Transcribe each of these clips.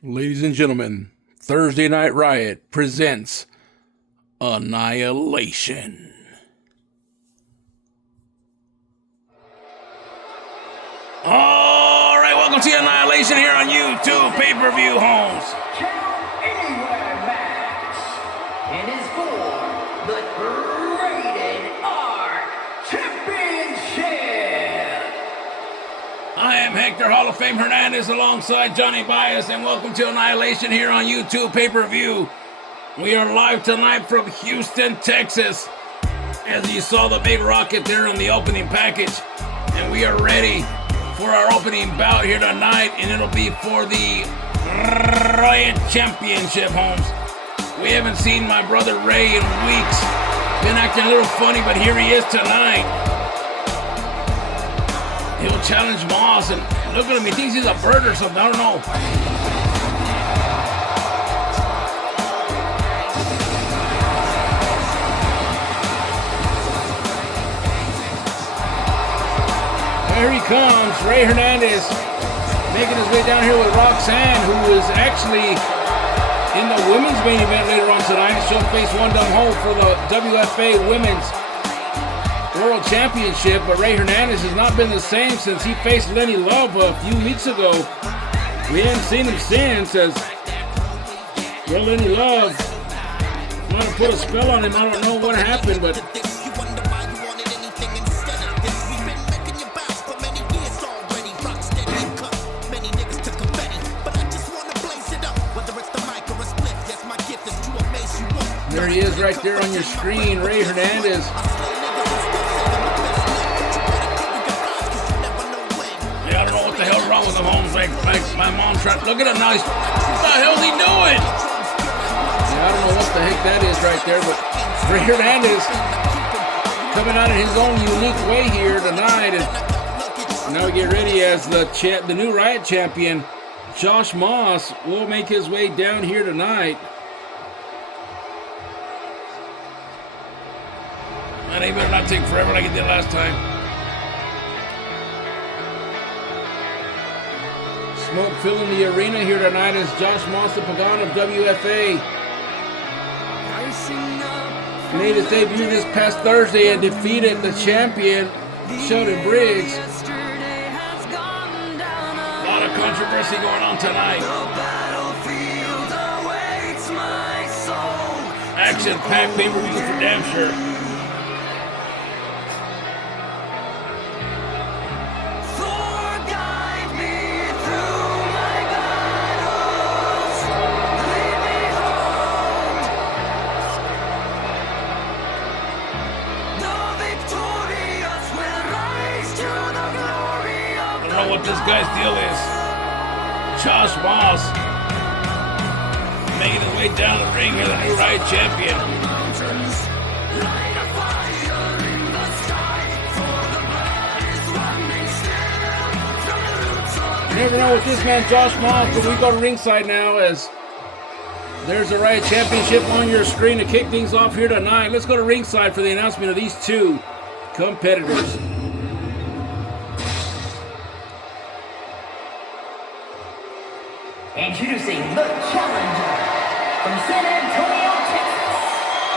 Ladies and gentlemen, Thursday Night Riot presents Annihilation. All right, welcome to Annihilation here on YouTube, pay-per-view homes. Anywhere match. And is for the Rated R Championship. I am Hector Hall of Fame Hernandez alongside Johnny Bias, and welcome to Annihilation here on YouTube pay-per-view. We are live tonight from Houston, Texas. As you saw the big rocket there in the opening package, and we are ready for our opening bout here tonight, and it'll be for the Riot Championship, homes. We haven't seen my brother Ray in weeks. Been acting a little funny, but here he is tonight. He'll challenge Moss, and look at him, he thinks he's a bird or something, I don't know. Here he comes, Ray Hernandez, making his way down here with Roxanne, who is actually in the women's main event later on tonight. She'll face One Dumb Hole for the WFA Women's World Championship, but Ray Hernandez has not been the same since he faced Lenny Love a few weeks ago. We haven't seen him since, as well, Lenny Love might have put a spell on him. I don't know what happened, but there he is right there on your screen, Ray Hernandez. Yeah, I don't know what the hell's wrong with him, Holmes. Like my mom tried. Look at him now. What the hell's he doing? Yeah, I don't know what the heck that is right there, but Ray Hernandez coming out in his own unique way here tonight. And now we get ready as the new Riot champion, Josh Moss, will make his way down here tonight. Man, he better not take forever like he did last time. Smoke filling the arena here tonight as Josh Moss, the Pagan of WFA, made his debut this past Thursday and defeated the champion, Sheldon Briggs. A lot of controversy going on tonight. Action-packed pay-per-view for damn sure. What this guy's deal is. Josh Moss making his way down the ring here, the new Riot champion. You never know with this man, Josh Moss, but we go to ringside now as there's a Riot Championship on your screen to kick things off here tonight. Let's go to ringside for the announcement of these two competitors. Introducing the challenger from San Antonio, Texas,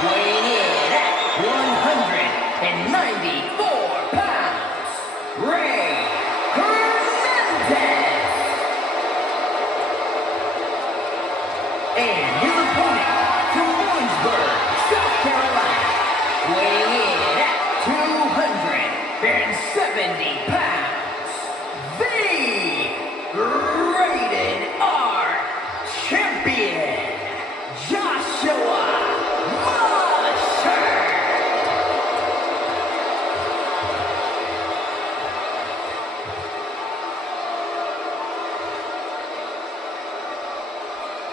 weighing in at 194 pounds, Ray Hernandez. And his opponent from Owensboro, South Carolina, weighing in at 270 pounds, the Rated R Champion, Joshua Moss.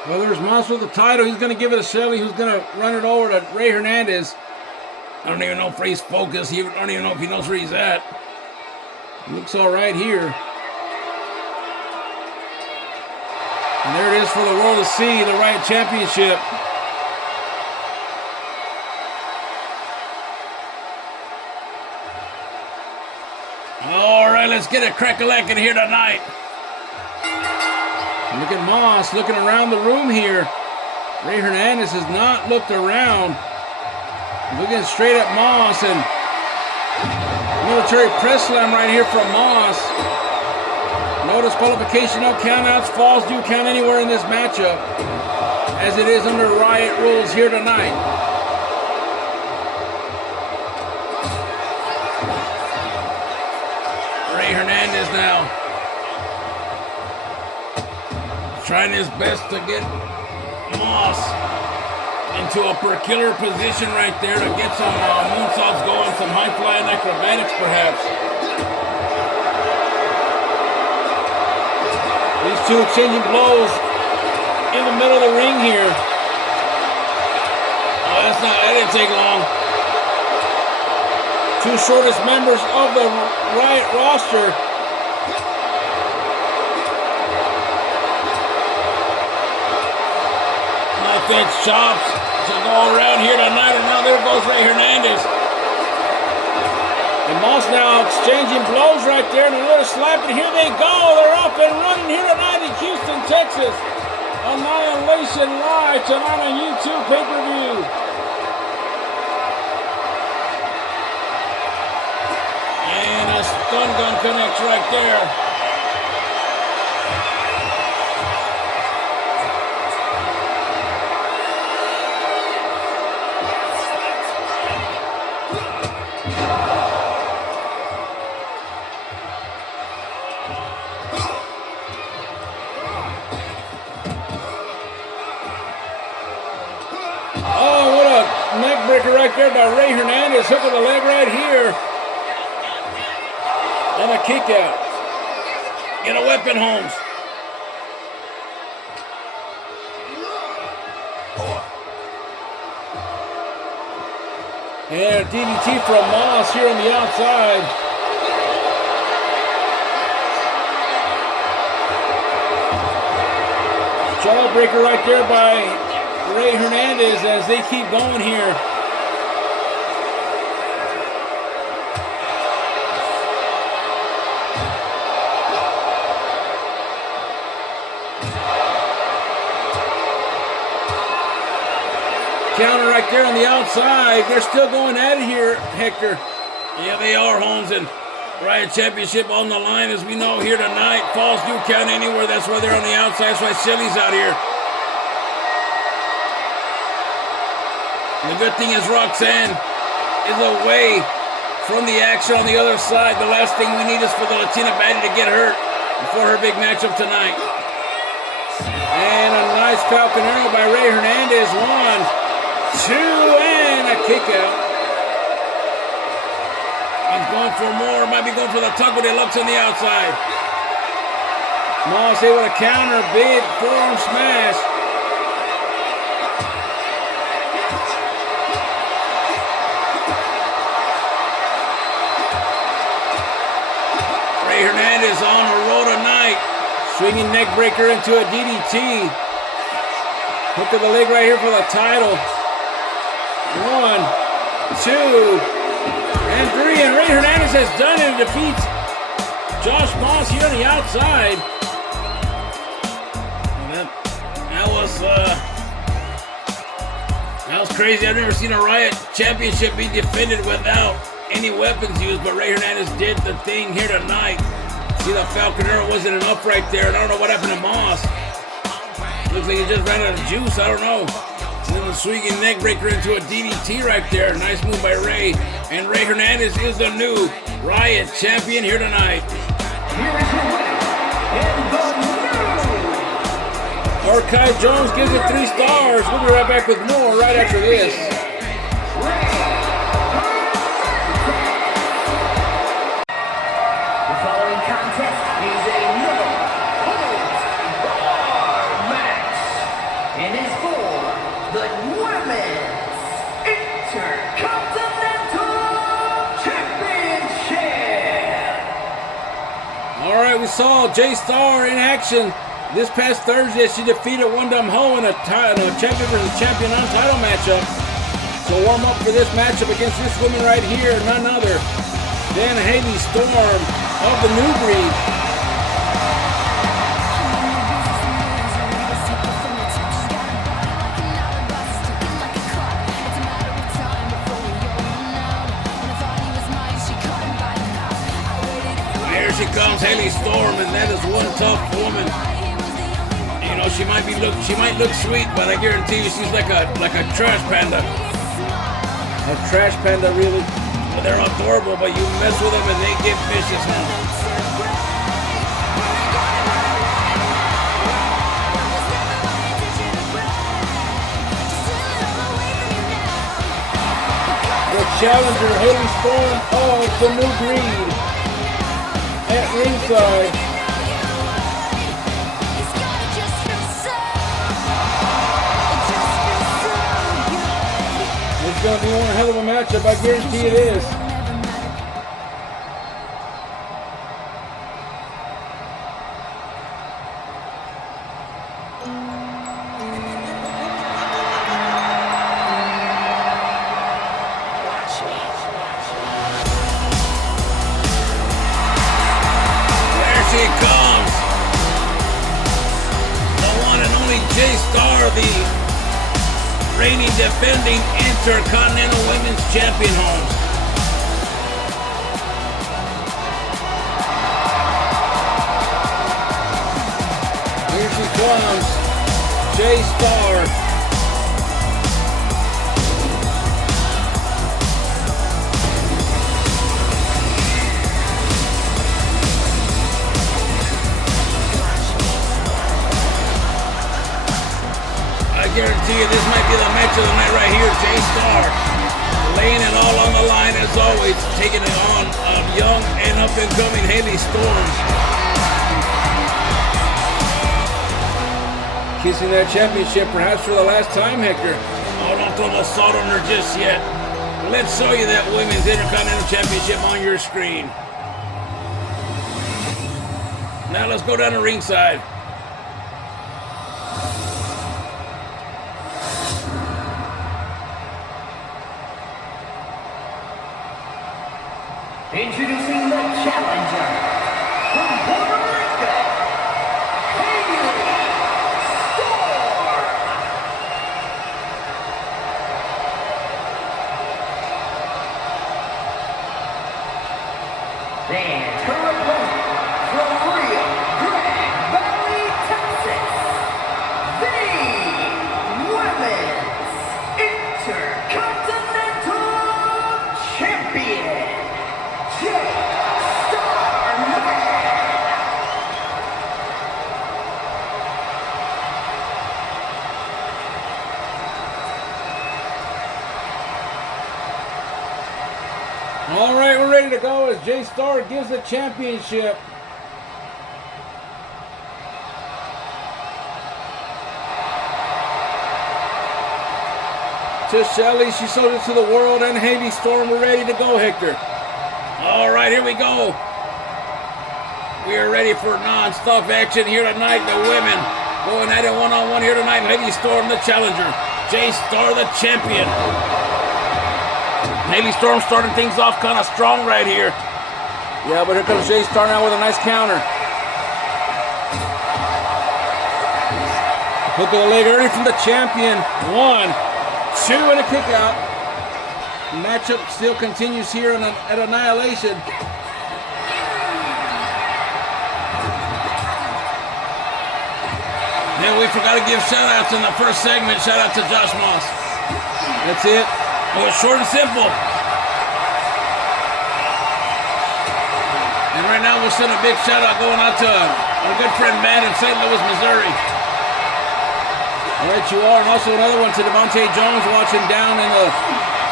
Well, there's Moss with the title. He's going to give it to Shelly, who's going to run it over to Ray Hernandez. I don't even know if Ray's focused. I don't even know if he knows where he's at. Looks all right here. And there it is for the world to see, the Riot Championship. All right, let's get it crack-a-lackin' here tonight. Look at Moss looking around the room here. Ray Hernandez has not looked around. Looking straight at Moss, and military press slam right here from Moss. No disqualification, no countouts, falls do count anywhere in this matchup, as it is under Riot rules here tonight. Ray Hernandez now trying his best to get Moss into a killer position right there to get some moonsaults going, some high flying acrobatics perhaps. These two exchanging blows in the middle of the ring here. Oh, that didn't take long. Two shortest members of the Riot roster. Offense chops to go around here tonight, and now there goes Ray Hernandez. And Moss now exchanging blows right there, and another slap, and here they go. They're off and running here tonight in Houston, Texas. Annihilation live tonight on YouTube pay-per-view. And a stun gun connects right there. Right there by Ray Hernandez, hook of the leg right here, and a kick out, and a weapon, Holmes. And a DDT from Moss here on the outside. Jawbreaker right there by Ray Hernandez as they keep going here. Counter right there on the outside. They're still going at it here, Hector. Yeah, they are, Holmes, and Riot Championship on the line, as we know here tonight. Falls do count anywhere. That's why they're on the outside. That's why Shelly's out here. And the good thing is Roxanne is away from the action on the other side. The last thing we need is for the Latina baddie to get hurt before her big matchup tonight. And a nice Falconero by Ray Hernandez. 1, 2, and a kick out. He's going for more. Might be going for the Taco Deluxe on the outside. Moss able to counter. Big forearm smash. Ray Hernandez on a roll tonight. Swinging neck breaker into a DDT. Hook of the leg right here for the title. 1, 2, and 3, and Ray Hernandez has done it and defeats Josh Moss here on the outside. And that was crazy. I've never seen a Riot Championship be defended without any weapons used, but Ray Hernandez did the thing here tonight. See, the Falconero wasn't enough right there, and I don't know what happened to Moss. Looks like he just ran out of juice. I don't know. And then the swinging neck breaker into a DDT right there. Nice move by Ray. And Ray Hernandez is the new Riot champion here tonight. Here is your winner, and the new Archive Jones gives it 3 stars. We'll be right back with more right after this. The following contest is a no-holds-barred match and is for the Women's Intercontinental Championship. All right, we saw J-Star in action this past Thursday. She defeated One Dumb Ho in a champion versus champion non-title matchup. So warm up for this matchup against this woman right here, none other than Haley Storm of the New Breed. Storm, and that is one tough woman. You know, she might look sweet, but I guarantee you she's like a trash panda. A trash panda, really. But they're adorable, but you mess with them and they get vicious, man. The challenger, Haley Storm of the New Breed, at ringside. It's going to be one hell of a matchup, I guarantee it is. Reigning, defending Intercontinental Women's Champion Holmes. Here she comes, J-Star. I guarantee you this might be the match of the night right here. J-Star laying it all on the line as always, taking it on young and up and coming Haley Storm. Kissing that championship perhaps for the last time, Hector. Oh, don't throw the salt on her just yet. Let's show you that Women's Intercontinental Championship on your screen. Now let's go down to ringside. Introducing the challenger from Puerto Rico, Haley Storm. And her opponent from Rio Grande Valley, Texas, the Women's Intercontinental Champion. All right, we're ready to go as J-Star gives the championship. To Shelly, she sold it to the world, and Haley Storm, we're ready to go, Hector. All right, here we go. We are ready for non-stop action here tonight. The women going at it one-on-one here tonight. Haley Storm, the challenger. J-Star, the champion. Haley Storm starting things off kind of strong right here. Yeah, but here comes J-Star now with a nice counter. Hook of the leg early from the champion. 1, 2, and a kick out. Matchup still continues here at Annihilation. And we forgot to give shout-outs in the first segment. Shout-out to Josh Moss. That's it. It was short and simple. And right now we'll send a big shout out going out to our good friend Matt in St. Louis, Missouri. All right, you are. And also another one to Devontae Jones watching down in the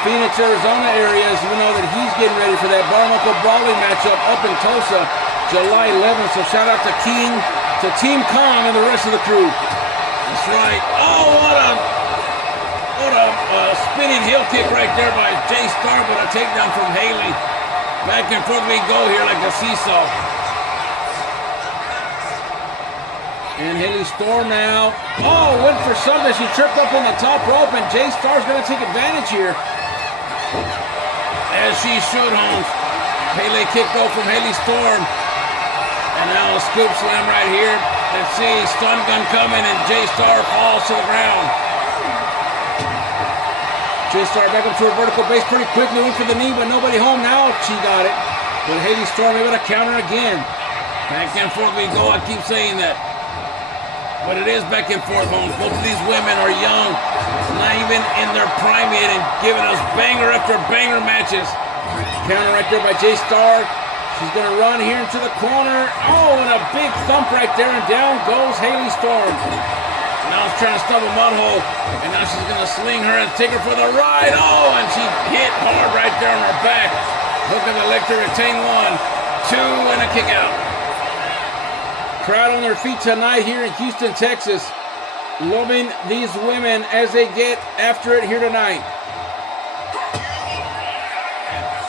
Phoenix, Arizona areas. You know that he's getting ready for that Barnacle Brawling matchup up in Tulsa, July 11th. So shout out to King, to Team Kong and the rest of the crew. That's right. Oh, what a spinning heel kick right there by J-Star, but a takedown from Haley. Back and forth we go here like a seesaw. And Haley Storm now. Oh, went for something. She tripped up on the top rope, and J-Star's going to take advantage here. As she should, Holmes. Haley kicked off from Haley Storm. And now a scoop slam right here. Let's see, stun gun coming, and J-Star falls to the ground. J-Star back up to her vertical base pretty quickly. Went for the knee, but nobody home. Now she got it. But Haley Storm able to counter again. Back and forth we go. I keep saying that. But it is back and forth, Holmes. Both of these women are young, not even in their prime yet, and giving us banger after banger matches. Counter right there by J-Star. She's going to run here into the corner. Oh, and a big thump right there, and down goes Haley Storm. Now she's trying to stop a mud hole, and now she's going to sling her and take her for the ride. Oh, and she hit hard right there on her back. Hook of the leg to retain 1, 2, and a kick out. Crowd on their feet tonight here in Houston, Texas. Loving these women as they get after it here tonight.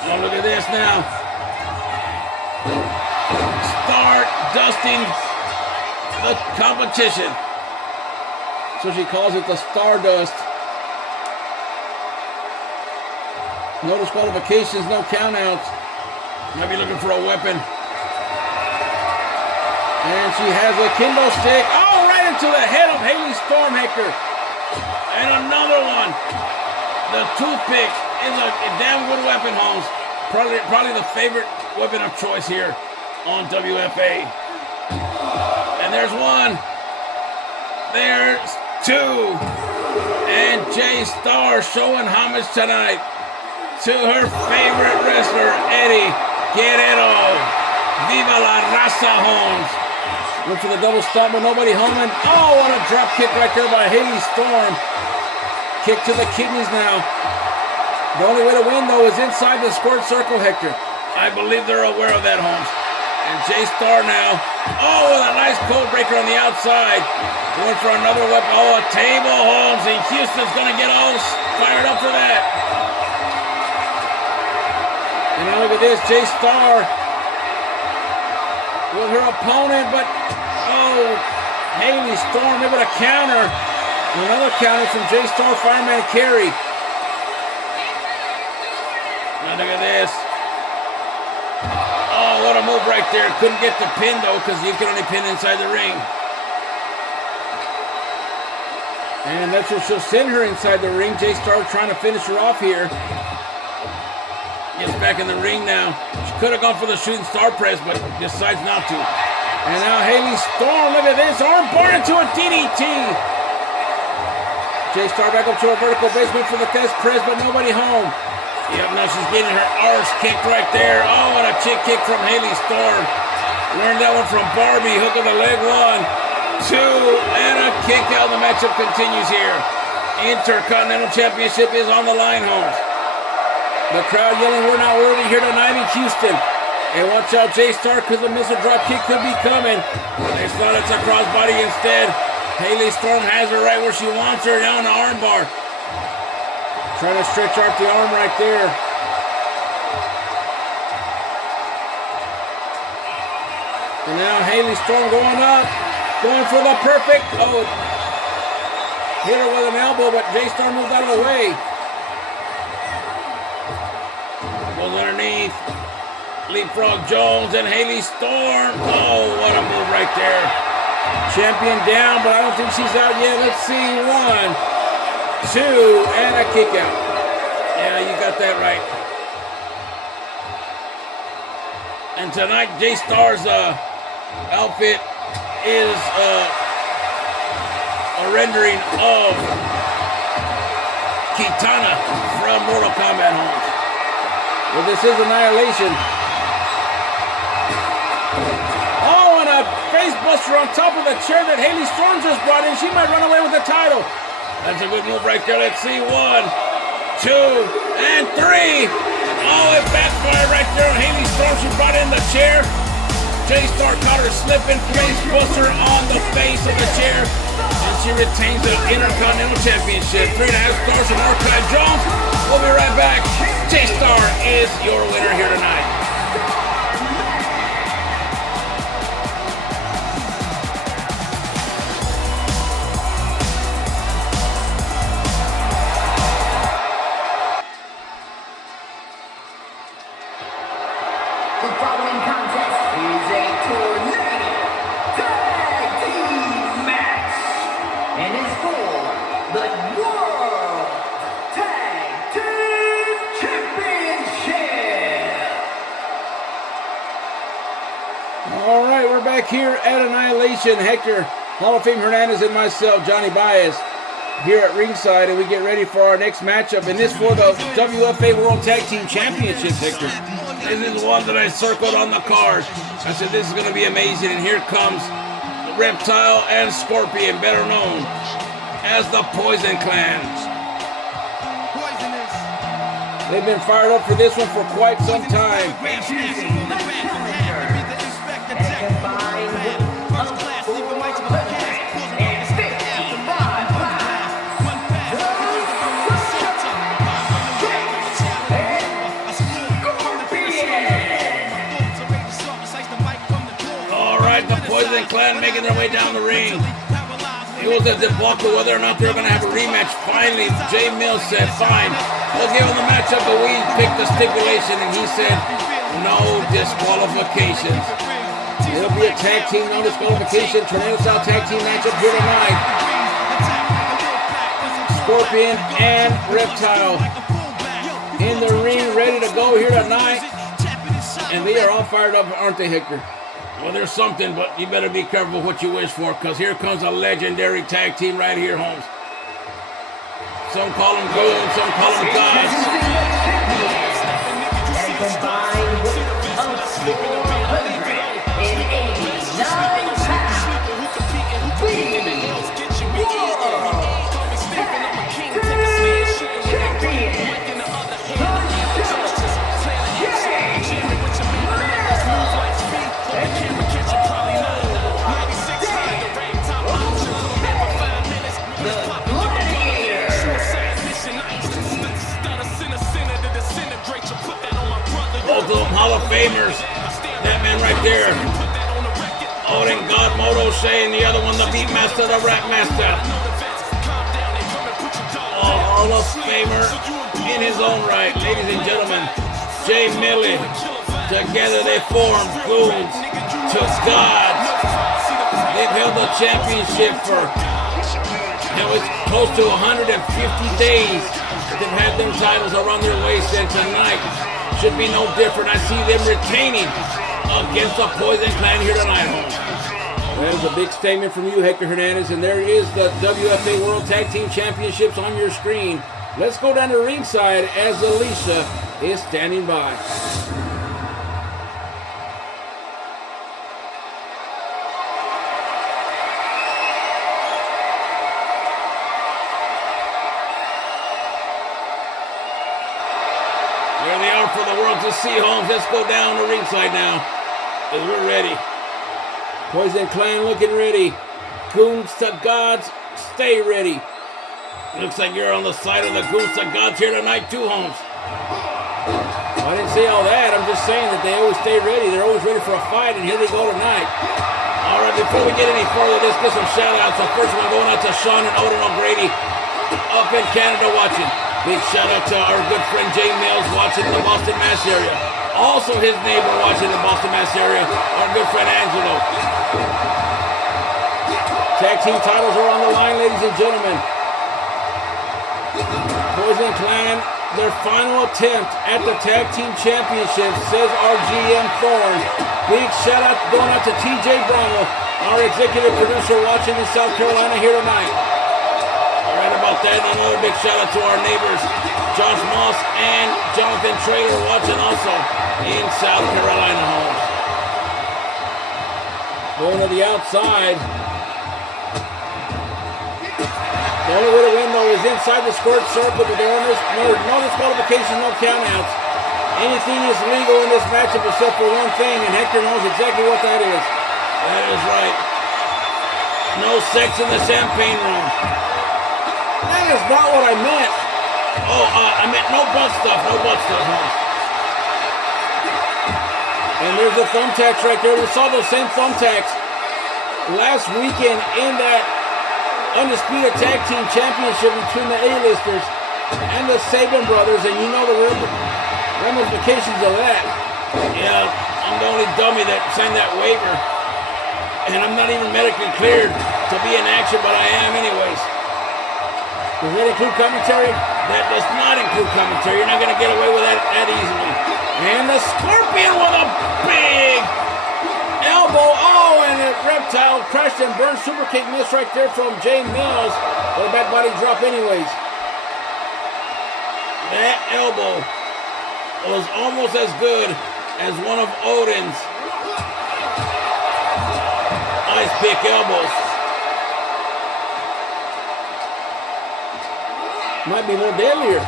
Oh, look at this now. Start dusting the competition. So she calls it the Stardust. No disqualifications, no countouts. Might be looking for a weapon. And she has a kendo stick. Oh, right into the head of Haley Storm, Hector. And another one. The toothpick is a damn good weapon, Holmes. Probably the favorite weapon of choice here on WFA. And there's 1. There's 2. And J-Star showing homage tonight to her favorite wrestler, Eddie Guerrero. Viva la raza, Holmes. Went for the double stomp, but nobody home. And oh, what a drop kick right there by Haley Storm. Kick to the kidneys now. The only way to win, though, is inside the squared circle, Hector. I believe they're aware of that, Holmes. And J-Star now. Oh, with a nice code breaker on the outside. Going for another weapon. Oh, a table, Holmes. And Houston's going to get all fired up for that. And now look at this. J-Star with her opponent, but oh, Haley Storm able to counter. Another counter from J-Star Fireman Carey. Now look at this. Oh, what a move right there. Couldn't get the pin though, because you can only pin inside the ring. And that's what she'll send her inside the ring. J-Star trying to finish her off here. Gets back in the ring now. She could have gone for the shooting star press, but decides not to. And now Haley Storm, look at this, arm bar into a DDT. J-Star back up to a vertical basement for the fast press, but nobody home. Yep, now she's getting her arse kicked right there. Oh, and a chick kick from Haley Storm. Learned that one from Barbie. Hook of the leg, 1, 2, and a kick out. The matchup continues here. Intercontinental Championship is on the line, Holmes. The crowd yelling, "We're not worthy" here tonight in Houston. And watch out, J-Star, because the missile drop kick could be coming. They thought it's a crossbody instead. Haley Storm has her right where she wants her, down the arm bar. Trying to stretch out the arm right there. And now Haley Storm going up. Going for the perfect. Oh, hit her with an elbow, but J-Star moved out of the way. Goes underneath. Leapfrog Jones and Haley Storm. Oh, what a move right there. Champion down, but I don't think she's out yet. Let's see. 1, 2, and a kick out. Yeah, you got that right. And tonight, J-Star's outfit is a rendering of Kitana from Mortal Kombat, Holmes. Well, this is Annihilation. Oh, and a face buster on top of the chair that Haley Storm just brought in. She might run away with the title. That's a good move right there. Let's see. 1, 2, and 3. Oh, it backfired right there on Haley Storm. She brought in the chair. J-Star caught her slipping, face buster on the face of the chair. And she retains the Intercontinental Championship. 3.5 stars from Archive Jones. We'll be right back. J-Star is your winner here tonight. The following contest is a tornado tag team match and is for the World Tag Team Championship. back here at Annihilation. Hector, Hall of Fame Hernandez, and myself, Johnny Baez, here at ringside, and we get ready for our next matchup. And this for the WFA World Tag Team Championships, Hector. This is one that I circled on the card. I said this is going to be amazing, and here comes Reptile and Scorpion, better known as the Poison Clan. They've been fired up for this one for quite some time. The Poison Clan making their way down the ring. It was a debacle whether or not they were going to have a rematch. Finally, Jay Mills said, fine, we'll give him the matchup, but we picked the stipulation, and he said, no disqualifications. It'll be a tag team, no disqualification, tornado-style tag team matchup here tonight. Scorpion and Reptile in the ring, ready to go here tonight. And they are all fired up, aren't they, Hector? Well, there's something, but you better be careful what you wish for, because here comes a legendary tag team right here, Holmes. Some call them goons, some call them gods. And combined with a 489 pounds, Both of them Hall of Famers. That man right there, Odin God Moto Shea, and the other one, the Beatmaster, the Rap Master. Hall of Famer in his own right. Ladies and gentlemen, Jay Millie. Together they form Goons to Gods. They've held the championship for it's close to 150 days. They've had them titles around their waist, and tonight should be no different. I see them retaining against the Poison Clan here tonight, Holmes. That is a big statement from you, Hector Hernandez, and there is the WFA World Tag Team Championships on your screen. Let's go down to ringside as Alicia is standing by. There they are for the world to see, Holmes. Let's go down to ringside now, as we're ready. Poison Clan looking ready. Goons to Gods, stay ready. Looks like you're on the side of the Goons to Gods here tonight too, Holmes. I didn't say all that. I'm just saying that they always stay ready. They're always ready for a fight, and here they go tonight. All right, before we get any further, let's get some shout-outs. The first one going out to Sean and Odin O'Grady up in Canada watching. Big shout out to our good friend Jay Mills watching the Boston, Mass area. Also his neighbor watching the Boston, Mass area, our good friend Angelo. Tag team titles are on the line, ladies and gentlemen. Poison Clan, their final attempt at the tag team championship, says our GM Thorne. Big shout out going out to TJ Bramo, our executive producer watching in South Carolina here tonight. About that, another big shout out to our neighbors Josh Moss and Jonathan Traylor watching also in South Carolina, Holmes. Going to the outside. The only way to win though is inside the squared circle, but there are no disqualifications, no countouts. Anything is legal in this matchup except for one thing, and Hector knows exactly what that is. That is right. No sex in the champagne room. That is not what I meant. I meant no butt stuff, Holmes. And there's the thumbtacks right there. We saw those same thumbtacks last weekend in that Undisputed Tag Team Championship between the A-listers and the Sabin brothers, and you know the ramifications of that. Yeah, I'm the only dummy that signed that waiver, and I'm not even medically cleared to be in action, but I am anyways. Does that include commentary? That does not include commentary. You're not going to get away with that easily. And the Scorpion with a big elbow. Oh, and a reptile crashed and burned super kick miss right there from Jay Mills. But a back body drop anyways. That elbow was almost as good as one of Odin's ice pick elbows. Might be more deadlier.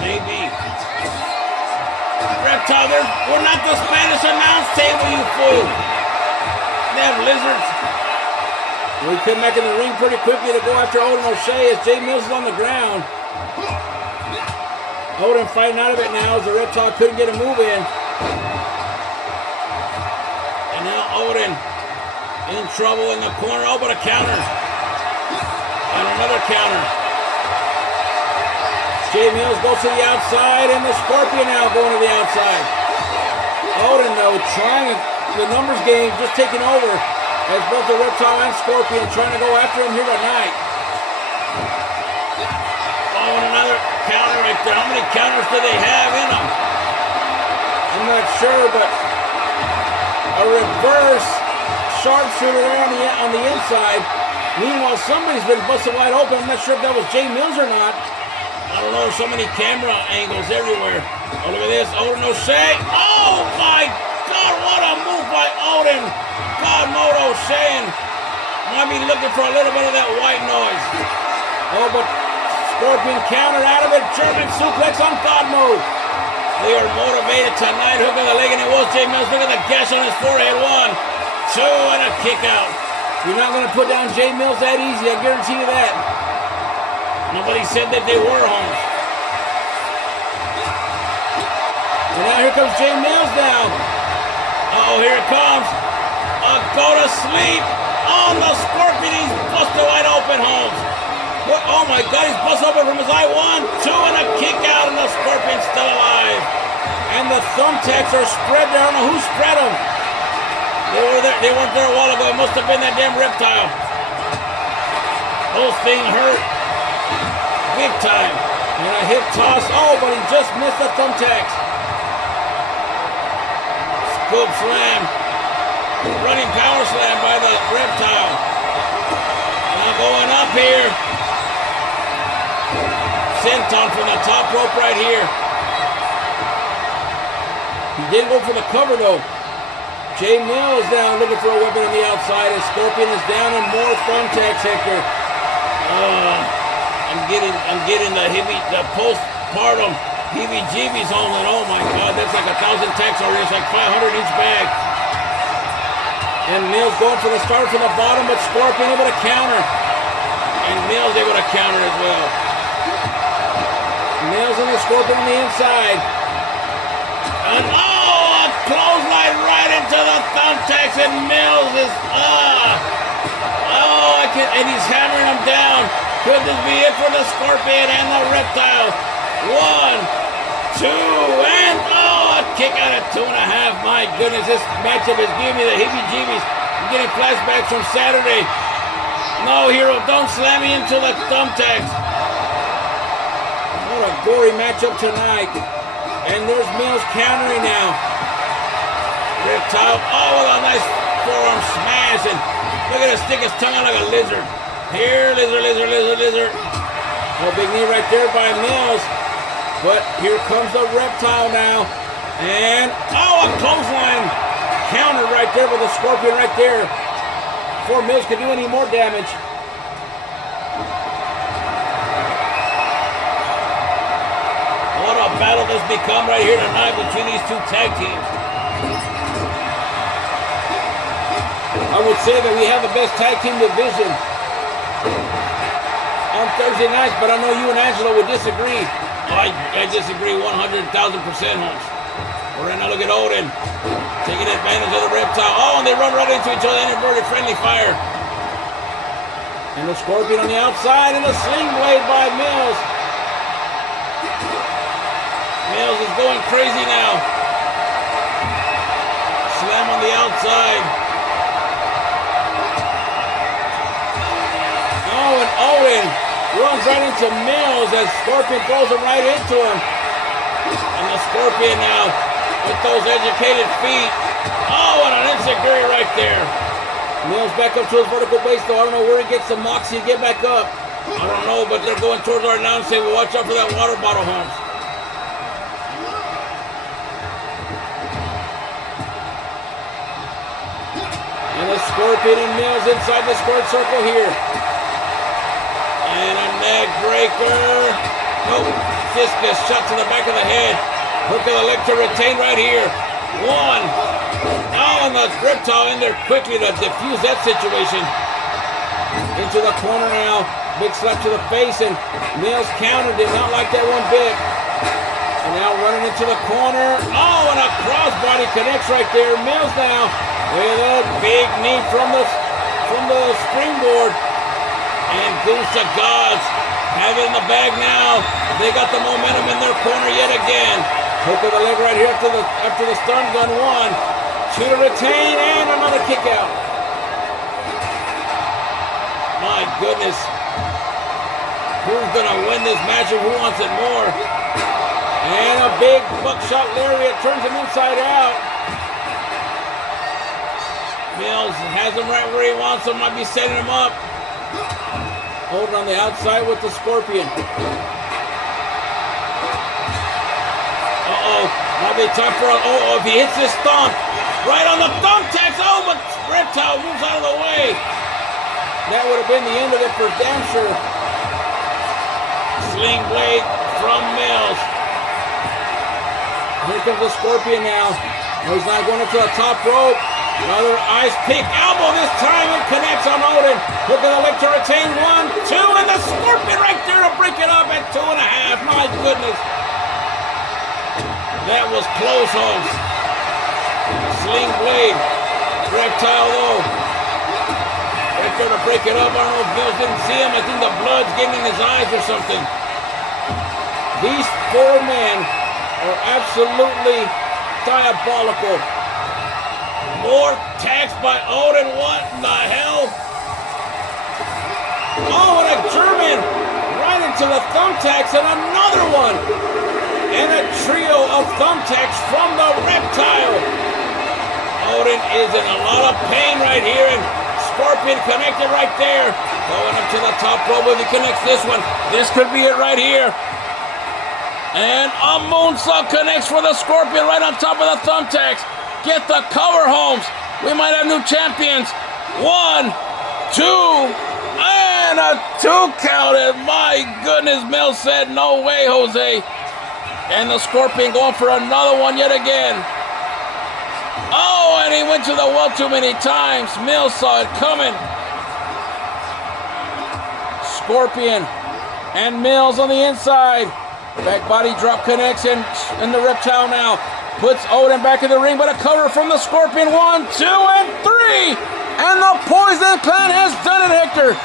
Maybe. Reptile, we're not the Spanish announce table, you fool. They have lizards. We come back in the ring pretty quickly to go after Odin O'Shea as Jay Mills is on the ground. Odin fighting out of it now as the reptile couldn't get a move in. And now Odin in trouble in the corner. Oh, but a counter. And another counter. Jay Mills goes to the outside, and the Scorpion now going to the outside. Odin, though, trying the numbers game, just taking over as both the Reptile and Scorpion trying to go after him here tonight. Oh, and another counter right there. How many counters do they have in them? I'm not sure, but a reverse sharpshooter there on the inside. Meanwhile, somebody's been busted wide open. I'm not sure if that was Jay Mills or not. I don't know, so many camera angles everywhere. Oh, look at this, Odin O'Shea. Oh my God, what a move by Odin. God mode O'Shea. Might be looking for a little bit of that white noise. Oh, but Scorpion counter out of it. German suplex on God mode. They are motivated tonight. Hook on the leg, and it was Jay Mills. Look at the gash on his forehead. 1, 2, and a kick out. You're not going to put down Jay Mills that easy, I guarantee you that. Nobody said that they were, Holmes. And now here comes Jay Mills now. Uh-oh, here it comes. Go to sleep on the Scorpion. He's busted wide open, Holmes. What? Oh my God, he's busted open from his eye. 1, 2, and a kick out, and the Scorpion's still alive. And the thumbtacks are spread there. I don't know who spread them. They were there. They weren't there a while ago. It must have been that damn reptile. Those things hurt. Big time. And a hip toss. Oh, but he just missed the thumbtacks. Scoop slam. Running power slam by the reptile. Now going up here. Senton from the top rope right here. He didn't go for the cover though. Jay Mills now looking for a weapon on the outside as Scorpion is down and more thumbtacks, Hector. I'm getting the postpartum heebie-jeebies on, and oh my God, that's like 1,000 tacks already. It's like 500 each bag. And Mills going for the start from the bottom, but Scorpion able to counter. And Mills able to counter as well. Mills and the Scorpion on the inside. And oh, a clothesline right into the thumbtacks, and Mills is, and he's hammering them down. Could this be it for the Scorpion and the Reptile? 1, 2, and a kick out at 2.5. My goodness, this matchup is giving me the heebie-jeebies. I'm getting flashbacks from Saturday. No, Hero, don't slam me into the thumbtacks. What a gory matchup tonight. And there's Mills countering now. Reptile, oh, with a nice forearm smash. And look at him stick his tongue out like a lizard. Here, lizard. Oh, big knee right there by Mills. But here comes the Reptile now. And, oh, a clothesline counter right there with the Scorpion right there. Before Mills could do any more damage. What a battle this become right here tonight between these two tag teams. I would say that we have the best tag team division on Thursday nights, but I know you and Angelo would disagree. I disagree 100,000%, Holmes. But right now, look at Odin taking advantage of the Reptile. Oh, and they run right into each other. Inverted friendly fire. And the Scorpion on the outside, and the sling blade by Mills. Mills is going crazy now. Slam on the outside. Oh, and Odin runs right into Mills as Scorpion throws him right into him. And the Scorpion now with those educated feet. Oh, and an insecurity right there. Mills back up to his vertical base, though. I don't know where he gets the moxie to get back up. I don't know, but they're going towards our announce table. Watch out for that water bottle, Holmes. And a Scorpion and Mills inside the squared circle here. And a neck breaker. Nope. Discus shot to the back of the head. Hook of the leg to retain right here. One. Oh, and the reptile in there quickly to defuse that situation. Into the corner now. Big slap to the face, and Mills countered. Did not like that one bit. And now running into the corner. Oh, and a crossbody connects right there. Mills now with a big knee from the springboard. And Goose of Gods have it in the bag now. They got the momentum in their corner yet again. Hook of the leg right here after the stun gun. One, two to retain, and another kick out. My goodness. Who's gonna win this match and who wants it more? And a big buckshot lariat turns him inside out. Mills has him right where he wants him. Might be setting him up. Holding on the outside with the Scorpion. Uh-oh. Might be time for if he hits this stomp. Right on the thumbtacks. Oh, but Reptile moves out of the way. That would have been the end of it for damn sure. Sling blade from Mills. Here comes the Scorpion now. He's not going into the top rope. Another ice pick elbow this time. It connects on Odin. Hook of the leg to retain. 1, 2, and the Scorpion right there to break it up at 2.5. My goodness. That was close, Holmes. Sling blade. Reptile though. Right there to break it up. I don't know if Mills didn't see him. I think the blood's getting in his eyes or something. These four men are absolutely diabolical. More tags by Odin. What in the hell? Oh, and a German right into the thumbtacks, and another one. And a trio of thumbtacks from the Reptile. Odin is in a lot of pain right here, and Scorpion connected right there. Going up to the top rope. If he connects this one, this could be it right here. And a moonsault connects for the Scorpion right on top of the thumbtacks. Get the cover, Holmes. We might have new champions. 1, 2, and a 2 counted. My goodness, Mills said, no way, Jose. And the Scorpion going for another one yet again. Oh, and he went to the well too many times. Mills saw it coming. Scorpion and Mills on the inside. Back body drop connection, and the Reptile now puts Odin back in the ring, but a cover from the Scorpion. 1, 2, and 3. And the Poison Clan has done it, Hector.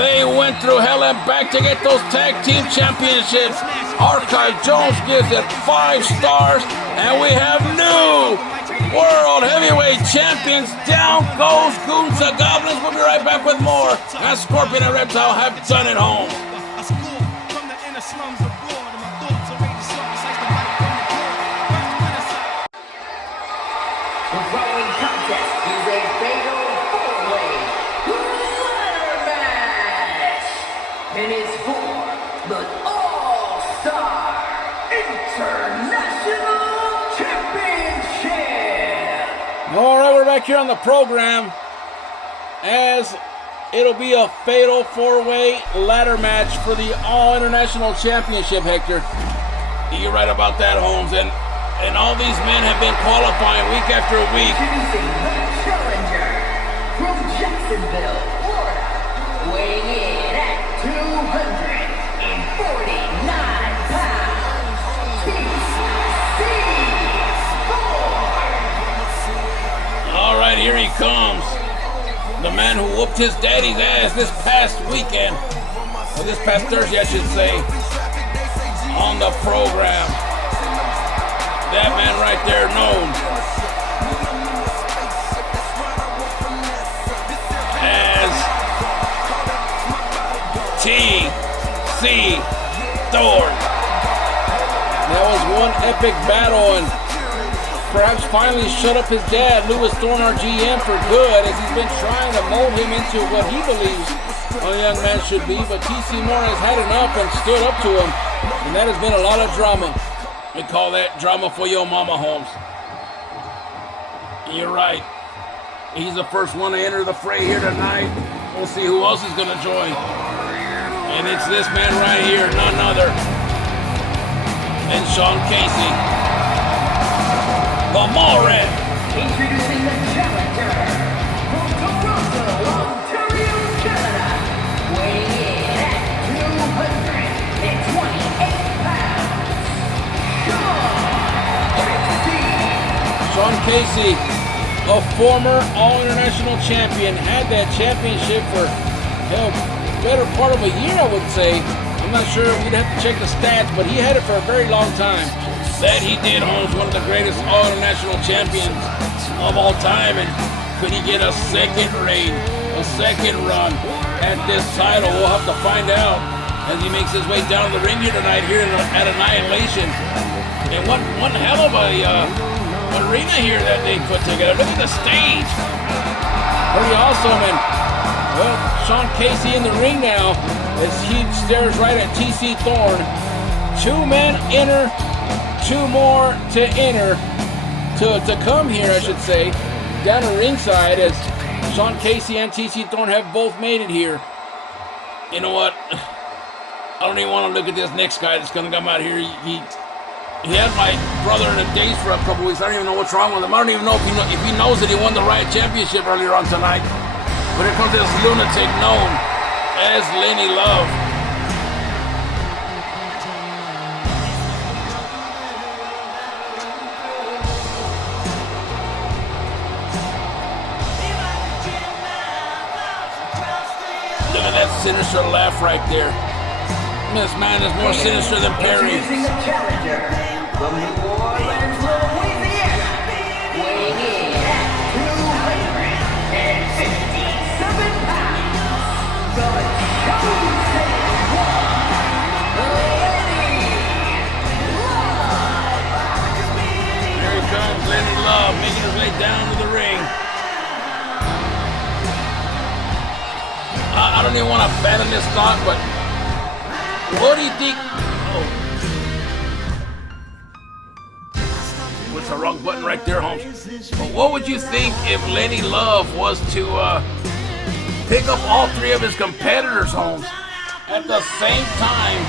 They went through hell and back to get those tag team championships. Archive Jones gives it 5 stars, and we have new World Heavyweight Champions. Down goes Goons of Goblins. We'll be right back with more. As Scorpion and Reptile have done it home. The following contest is a fatal 4-way ladder match. And it's for the All-Star International Championship. All right, we're back here on the program as it'll be a fatal 4-way ladder match for the All International Championship, Hector. You're right about that, Holmes. And all these men have been qualifying week after week. Introducing the challenger from Jacksonville, Florida, weighing in at 249 pounds. TC4. All right, here he comes. The man who whooped his daddy's ass this past weekend. Or this past Thursday, I should say. On the program. That man right there known as TC Thor. That was one epic battle, and perhaps finally shut up his dad, Lewis Thorne, our GM, for good, as he's been trying to mold him into what he believes a young man should be. But TC Moore has had enough and stood up to him, and that has been a lot of drama. We call that drama for your mama, Holmes. You're right. He's the first one to enter the fray here tonight. We'll see who else is going to join. And it's this man right here, none other than Sean Casey. The Mallrat. Introducing the challenger from Toronto, Ontario, Canada, weighing in at 228 pounds, Sean Casey, a former All-International champion, had that championship for hell, better part of a year, I would say. I'm not sure, we'd have to check the stats, but he had it for a very long time. That he did, Holmes, one of the greatest All-International champions of all time. And could he get a second reign, a second run at this title? We'll have to find out as he makes his way down the ring here tonight here at Annihilation. And one hell of a arena here that they put together. Look at the stage. Pretty awesome. And, well, Sean Casey in the ring now as he stares right at TC Thorne. 2 men enter, 2 more to enter, to come here, I should say, down the ringside, as Sean Casey and TC Thorne have both made it here. You know what? I don't even want to look at this next guy that's going to come out here. He had my brother in a daze for a couple weeks. I don't even know what's wrong with him. I don't even know if he knows that he won the Riot Championship earlier on tonight. But here comes this lunatic known as Lenny Love. Look at that sinister laugh right there. This man is more sinister than Perry. Introducing the challenger from New Orleans, Louisiana, weighing in at 257 pounds, the chosen one, Lenny Love. Here he comes, Lenny Love, making his way down to the ring. I don't even want to fathom this thought, but what do you think? Oh. What's the wrong button right there, Holmes? But what would you think if Lenny Love was to pick up all 3 of his competitors, Holmes, at the same time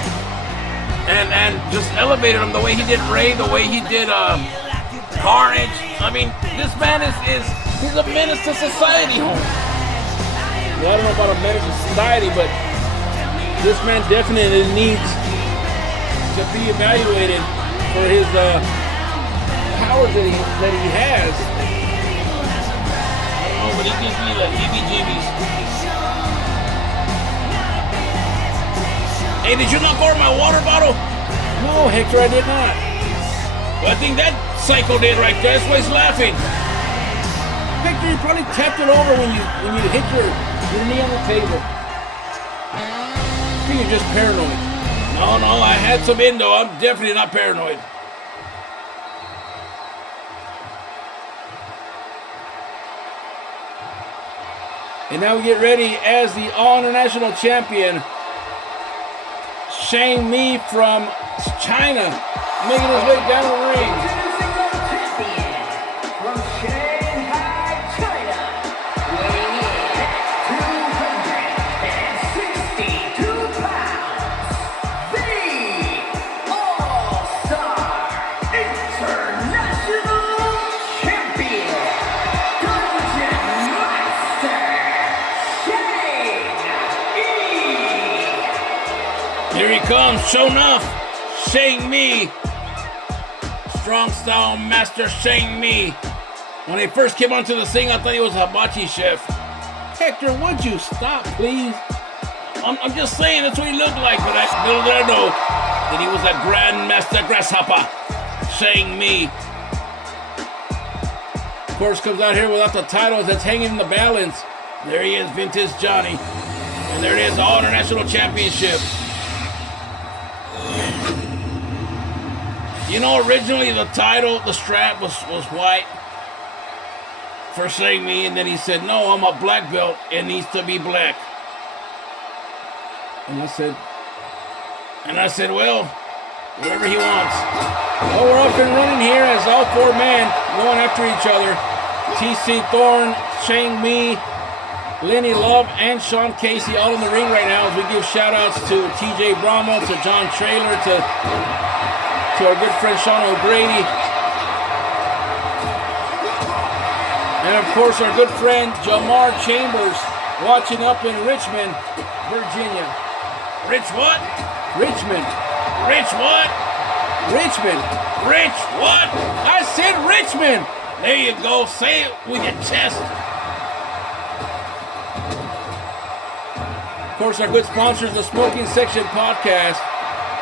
and just elevated them the way he did Ray, the way he did Carnage? I mean, this man he's a menace to society, Holmes. Well, I don't know about a menace to society, but this man definitely needs to be evaluated for his powers that he has. I don't know, but he gives me the heebie-jeebies. Hey, did you knock over my water bottle? No, Hector, I did not. Well, I think that psycho did right there. That's why he's laughing. Hector, you probably tapped it over when you hit your knee on the table. You're just paranoid. No, I had some endo. I'm definitely not paranoid. And now we get ready as the All-International Champion, Shang Mi from China, making his way down the ring. Introducing the champion from Shanghai, China, weighing in at 262 pounds, the All-Star International Champion, Dungeon Master, Shang-E. Here he comes, show enough, Shang Mi. Strong style master Shang Mi. When he first came onto the scene, I thought he was a hibachi chef. Hector, would you stop, please? I'm just saying that's what he looked like, but little did I know that he was a Grandmaster Grasshopper, Shang Mi. Of course, comes out here without the titles, that's hanging in the balance. There he is, Vintage Johnny. And there it is, the All-International Championship. You know, originally the title, the strap was white for Shang Mi, and then he said, no, I'm a black belt. It needs to be black. And I said, well, whatever he wants. Oh, we're up and running here as all four men going after each other. TC Thorne, Shang Mi, Lenny Love, and Sean Casey all in the ring right now as we give shout-outs to TJ Brahma, to John Traylor, to our good friend Sean O'Grady. And of course our good friend Jamar Chambers watching up in Richmond, Virginia. Rich what? Richmond. Rich what? Richmond. Rich what? I said Richmond. There you go. Say it with your chest. Of course, our good sponsors, the Smoking Section Podcast.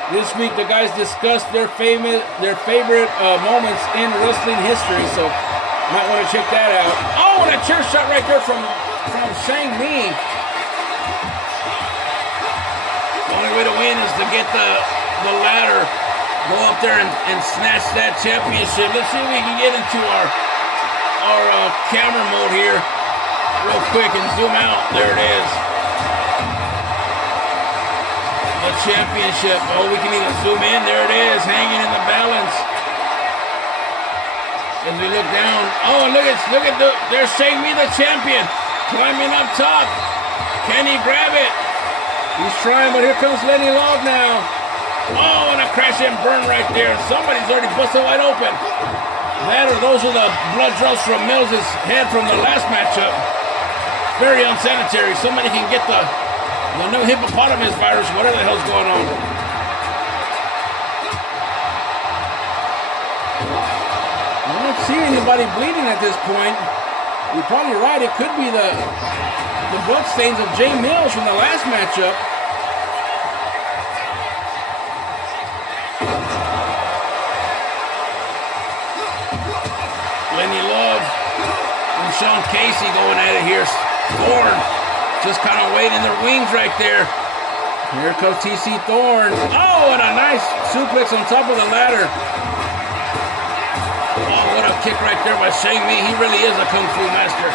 This week, the guys discussed their favorite moments in wrestling history. So, might want to check that out. Oh, and a chair shot right there from Shang Mi. The only way to win is to get the ladder, go up there and snatch that championship. Let's see if we can get into our camera mode here real quick and zoom out. There it is. The championship. Oh, we can even zoom in. There it is, hanging in the balance. As we look down. Oh, and look at there's Shang Mi, the champion, climbing up top. Can he grab it? He's trying, but here comes Lenny Love now. Oh, and a crash and burn right there. Somebody's already busted wide open. That or those are the blood drops from Mills' head from the last matchup. Very unsanitary. Somebody can get the new hippopotamus virus, whatever the hell's going on. I don't see anybody bleeding at this point. You're probably right. It could be the blood stains of Jay Mills from the last matchup. Lenny Love and Sean Casey going at it here. Thorne just kind of waiting in their wings right there. Here comes TC Thorne. Oh, and a nice suplex on top of the ladder. Oh, what a kick right there by Shang Mi. He really is a Kung Fu master.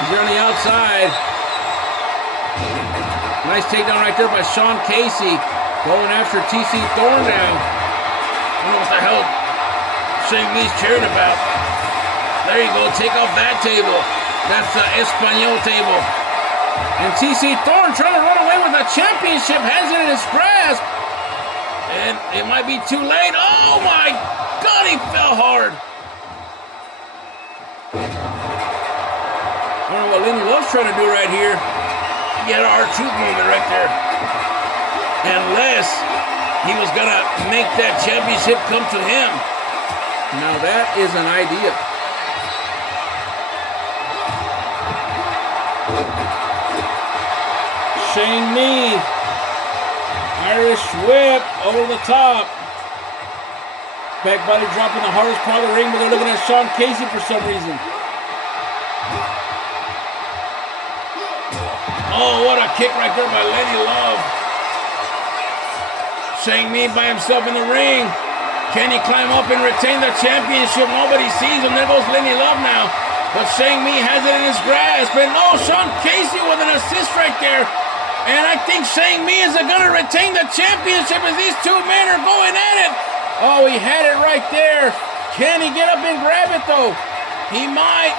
He's there on the outside. Nice takedown right there by Sean Casey. Going after TC Thorne now. I don't know what the hell Shang Mi's cheering about. There you go. Take off that table. That's the Espanol table. And TC Thorne trying to run away with the championship. Has it in his grasp. And it might be too late. Oh my God, he fell hard. I don't know what Lenny Love's trying to do right here. Get our R-Truth moment right there. Unless he was going to make that championship come to him. Now that is an idea. Shang Mi, Irish whip over the top. Back body drop in the hardest part of the ring, but they're looking at Sean Casey for some reason. Oh, what a kick right there by Lenny Love. Shang Mi by himself in the ring. Can he climb up and retain the championship? Nobody sees him. There goes Lenny Love now. But Shang Mi has it in his grasp. And oh, Sean Casey with an assist right there. And I think Shang Mi is going to retain the championship as these two men are going at it. Oh, he had it right there. Can he get up and grab it though? He might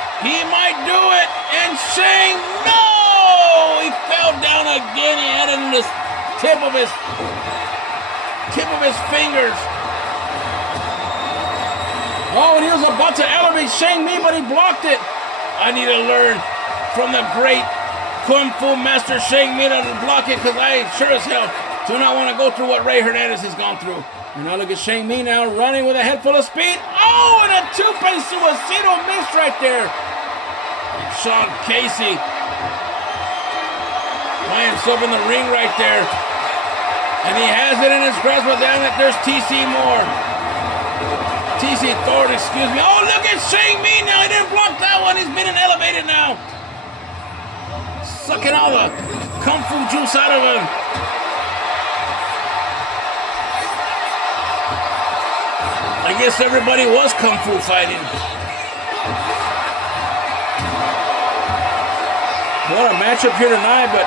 do it. And Shang, no! He fell down again. He had it in the tip of his fingers. Oh, and he was about to elevate Shang Mi, but he blocked it. I need to learn from the great Kung Fu master Shang Mi to block it, because I sure as hell do not want to go through what Ray Hernandez has gone through. And now look at Shang Mi now running with a head full of speed. Oh, and a two-face suicida miss right there. Sean Casey by himself in the ring right there. And he has it in his grasp, but down it, there's TC Moore. TC Thorne, excuse me. Oh, look at Shang Mi now. He didn't block that one. He's been elevated now. Sucking all the Kung Fu juice out of him. I guess everybody was kung fu fighting. What a matchup here tonight, but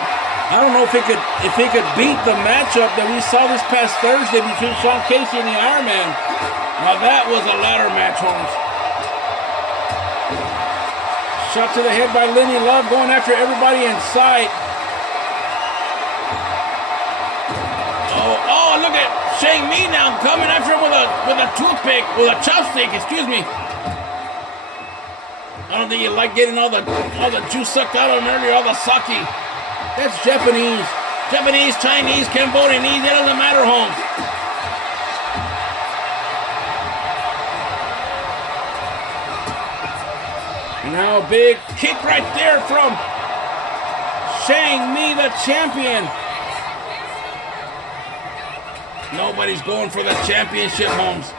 I don't know if he could beat the matchup that we saw this past Thursday between Sean Casey and the Iron Man. Now that was a ladder match, Holmes. Shot to the head by Lenny Love, going after everybody in sight. Oh, look at Shang Mi now coming after him with a toothpick, with a chopstick, excuse me. I don't think you like getting all the juice sucked out of him earlier, all the sake. That's Japanese. Japanese, Chinese, Cambodian, it doesn't matter, Holmes. Now a big kick right there from Shang Mi, the champion. Nobody's going for the championship, Holmes.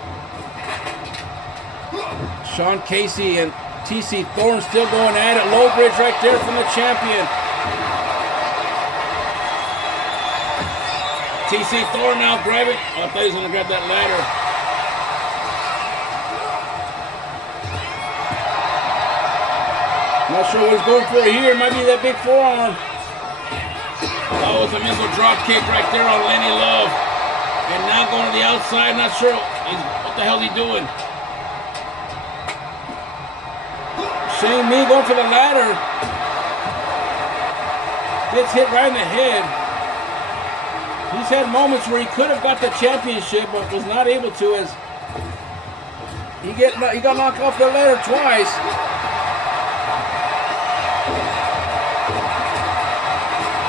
Sean Casey and TC Thorne still going at it. Low bridge right there from the champion. TC Thorne now grabbing. I thought he was going to grab that ladder. Not sure what he's going for here. Might be that big forearm. Oh, it's a missile drop kick right there on Lenny Love. And now going to the outside. Not sure what the hell is he doing. Shang Mi going for the ladder. Gets hit right in the head. He's had moments where he could have got the championship, but was not able to, as he got knocked off the ladder twice.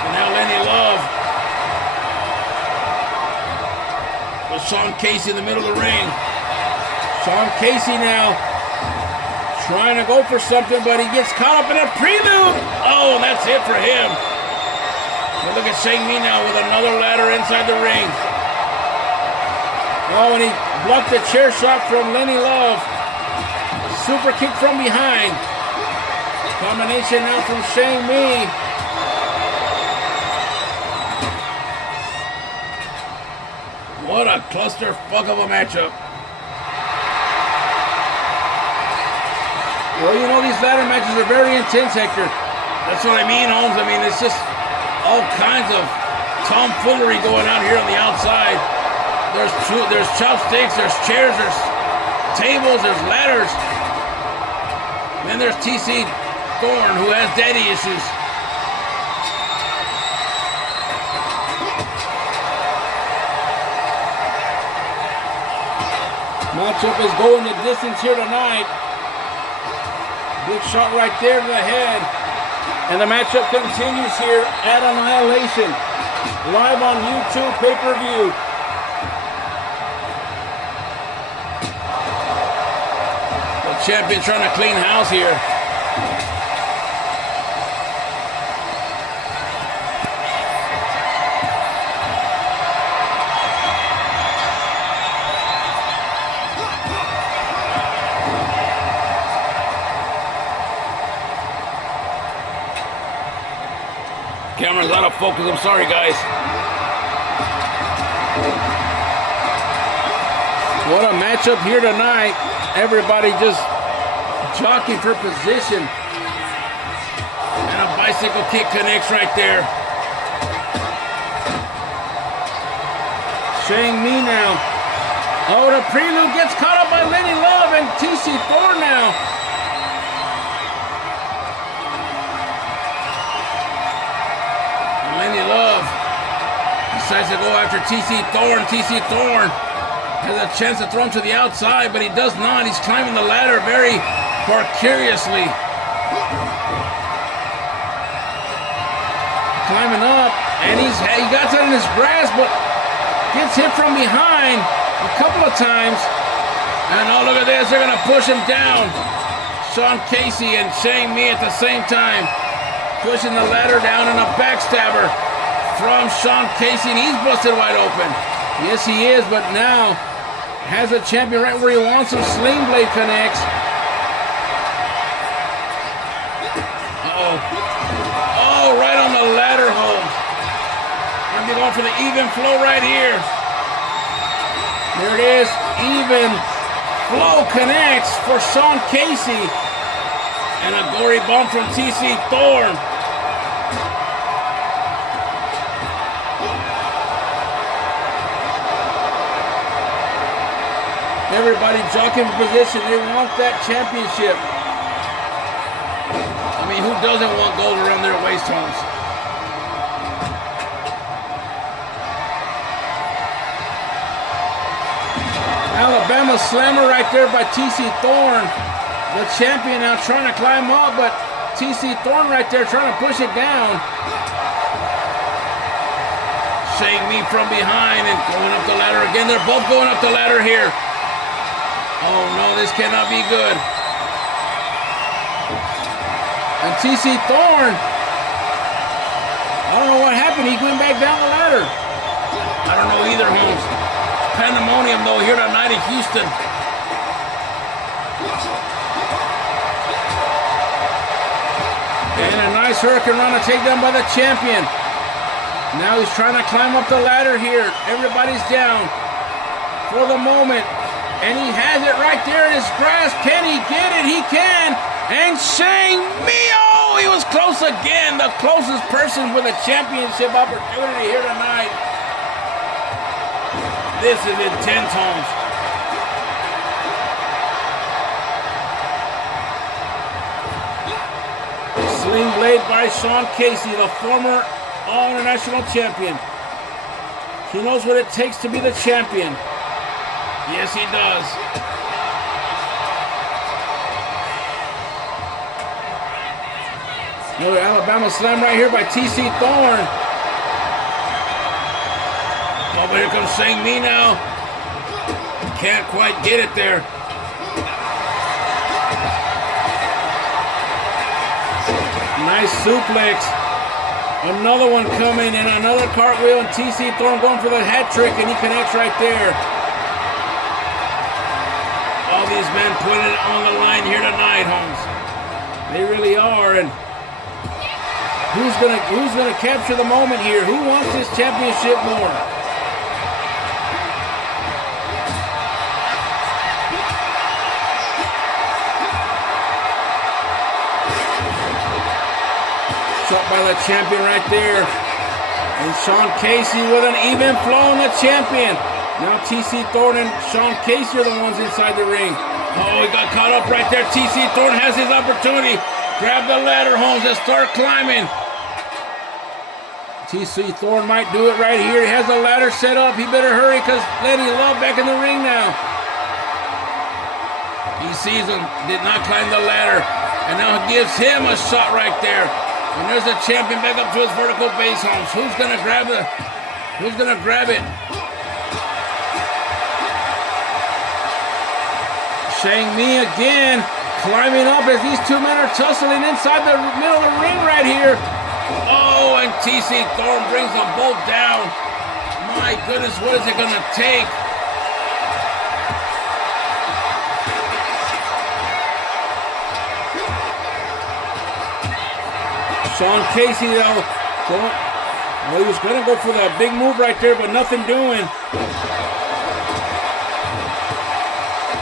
And now Lenny Love. With Sean Casey in the middle of the ring. Sean Casey now trying to go for something, but he gets caught up in a prelude. Oh, that's it for him. But look at Shang Mi now with another ladder inside the ring. Oh, and he blocked the chair shot from Lenny Love. Super kick from behind. Combination now from Shang Mi. What a clusterfuck of a matchup. Well, you know, these ladder matches are very intense, Hector. That's what I mean, Holmes. I mean, it's just all kinds of tomfoolery going on here on the outside. There's chopsticks, there's chairs, there's tables, there's ladders. And then there's TC Thorne, who has daddy issues. Matchup is going the distance here tonight. Big shot right there to the head. And the matchup continues here at Annihilation. Live on YouTube pay-per-view. The champion trying to clean house here. Camera's out of focus. I'm sorry, guys. What a matchup here tonight. Everybody just jockeying for position. And a bicycle kick connects right there. Shang Mi now. Oh, the prelude gets caught up by Lenny Love and TC Thorne now. Lenny Love decides to go after TC Thorne. TC Thorne has a chance to throw him to the outside, but he does not. He's climbing the ladder very precariously. Climbing up, and he got that in his grasp, but gets hit from behind a couple of times. And oh, look at this, they're gonna push him down. Sean Casey and Shang Mi at the same time. Pushing the ladder down, and a backstabber from Sean Casey, and he's busted wide open. Yes, he is, but now has a champion right where he wants him. Sling Blade connects. Uh-oh. Oh, right on the ladder, Holmes. Gonna be going for the even flow right here. There it is, even Flow connects for Sean Casey. And a gory bump from TC Thorn. Everybody jockeying for position. They want that championship. I mean, who doesn't want gold around their waist, Holmes? Alabama slammer right there by TC Thorn. The champion now trying to climb up, but TC Thorn right there trying to push it down. Shane Me from behind and going up the ladder again. They're both going up the ladder here. Oh no, this cannot be good. And TC Thorn, I don't know what happened. He went back down the ladder. I don't know either, Holmes. It's pandemonium though here tonight in Houston. And a nice hurricane run to take down by the champion. Now he's trying to climb up the ladder here. Everybody's down for the moment. And he has it right there in his grasp. Can he get it? He can. And Shane Mio, he was close again. The closest person with a championship opportunity here tonight. This is intense, Holmes. Sling blade by Sean Casey, the former All-International champion. He knows what it takes to be the champion. Yes, he does. Another Alabama slam right here by TC Thorn. Oh, but here comes Shane Me now. Can't quite get it there. Nice suplex. Another one coming and another cartwheel, and TC Thorn going for the hat trick, and he connects right there. All these men putting it on the line here tonight, Holmes. They really are. And who's gonna capture the moment here? Who wants this championship more? Shot by the champion right there. And Sean Casey with an even flow on the champion. Now TC Thorn and Sean Casey are the ones inside the ring. Oh, he got caught up right there. TC Thorn has his opportunity. Grab the ladder, Holmes, and start climbing. TC Thorn might do it right here. He has the ladder set up. He better hurry because Lenny Love back in the ring now. He sees him, did not climb the ladder. And now gives him a shot right there. And there's the champion back up to his vertical base, Holmes. Who's gonna grab it? Shang Me again, climbing up as these two men are tussling inside the middle of the ring right here. Oh, and TC Thorn brings them both down. My goodness, what is it gonna take? Sean Casey though, he was gonna go for that big move right there, but nothing doing.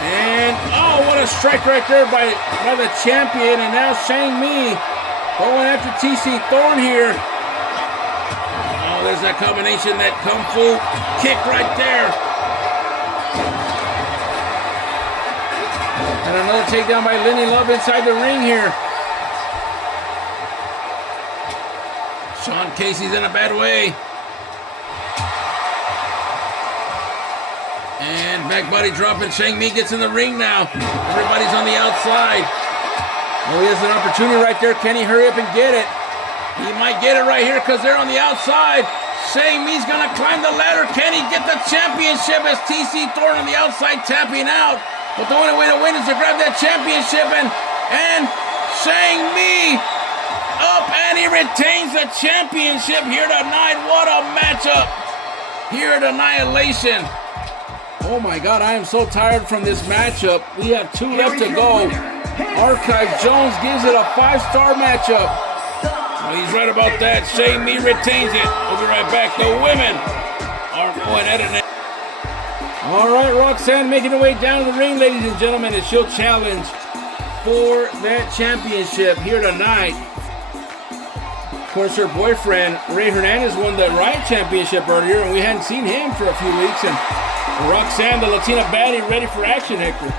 And oh, what a strike right there by the champion. And now Shane Me going after TC Thorn here. Oh, there's that combination, that Kung Fu kick right there. And another takedown by Lenny Love inside the ring here. Sean Casey's in a bad way. And back body drop, and Shang Me gets in the ring now. Everybody's on the outside. Oh, he has an opportunity right there. Can he hurry up and get it? He might get it right here because they're on the outside. Shang Me's going to climb the ladder. Can he get the championship as TC Thorn on the outside tapping out? But the only way to win is to grab that championship. And Shang Me up, and he retains the championship here tonight. What a matchup here at Annihilation. Oh my God, I am so tired from this matchup. We have 2 left to go. Archive Jones gives it a 5-star matchup. Well, he's right about that. Shane Me retains it. We'll be right back. The women are going at it now. All right, Roxanne making her way down to the ring, ladies and gentlemen, and she'll challenge for that championship here tonight. Of course, her boyfriend, Ray Hernandez, won the Riot Championship earlier, and we hadn't seen him for a few weeks. And Roxanne, the Latina baddie, ready for action, Hector.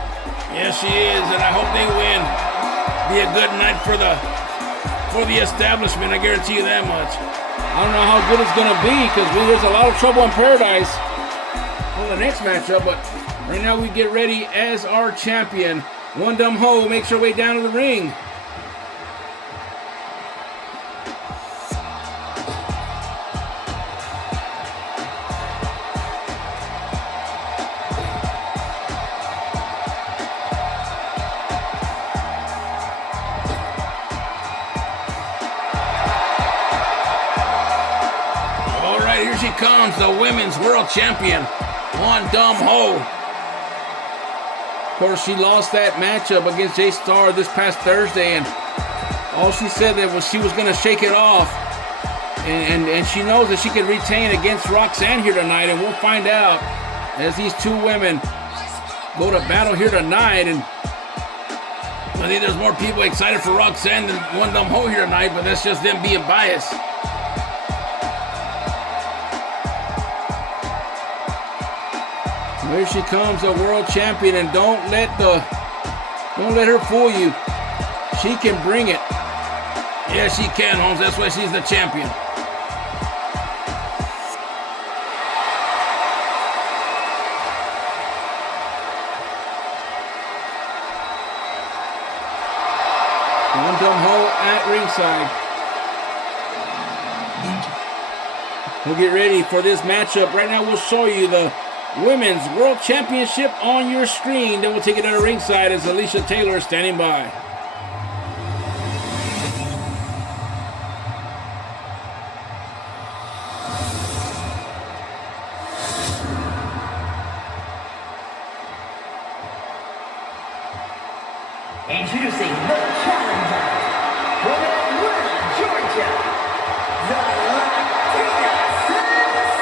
Yes, she is, and I hope they win. Be a good night for the establishment, I guarantee you that much. I don't know how good it's going to be, because there's a lot of trouble in paradise on the next matchup, but right now we get ready as our champion. One Dumb Ho makes her way down to the ring. All right, here she comes, the women's world champion, One Dumb Ho. Of course, she lost that matchup against Jay Starr this past Thursday, and all she said that was she was going to shake it off, and she knows that she can retain against Roxanne here tonight, and we'll find out as these two women go to battle here tonight. And I think there's more people excited for Roxanne than One Dumb Ho here tonight, but that's just them being biased. Here she comes, the world champion, and don't let her fool you. She can bring it. Yeah, she can, Holmes. That's why she's the champion. One Dumb Ho at ringside. We'll get ready for this matchup. Right now, we'll show you the Women's World Championship on your screen. Then we'll take it out of ringside as Alicia Taylor is standing by. Introducing the challenger from Atlanta, Georgia, the Latina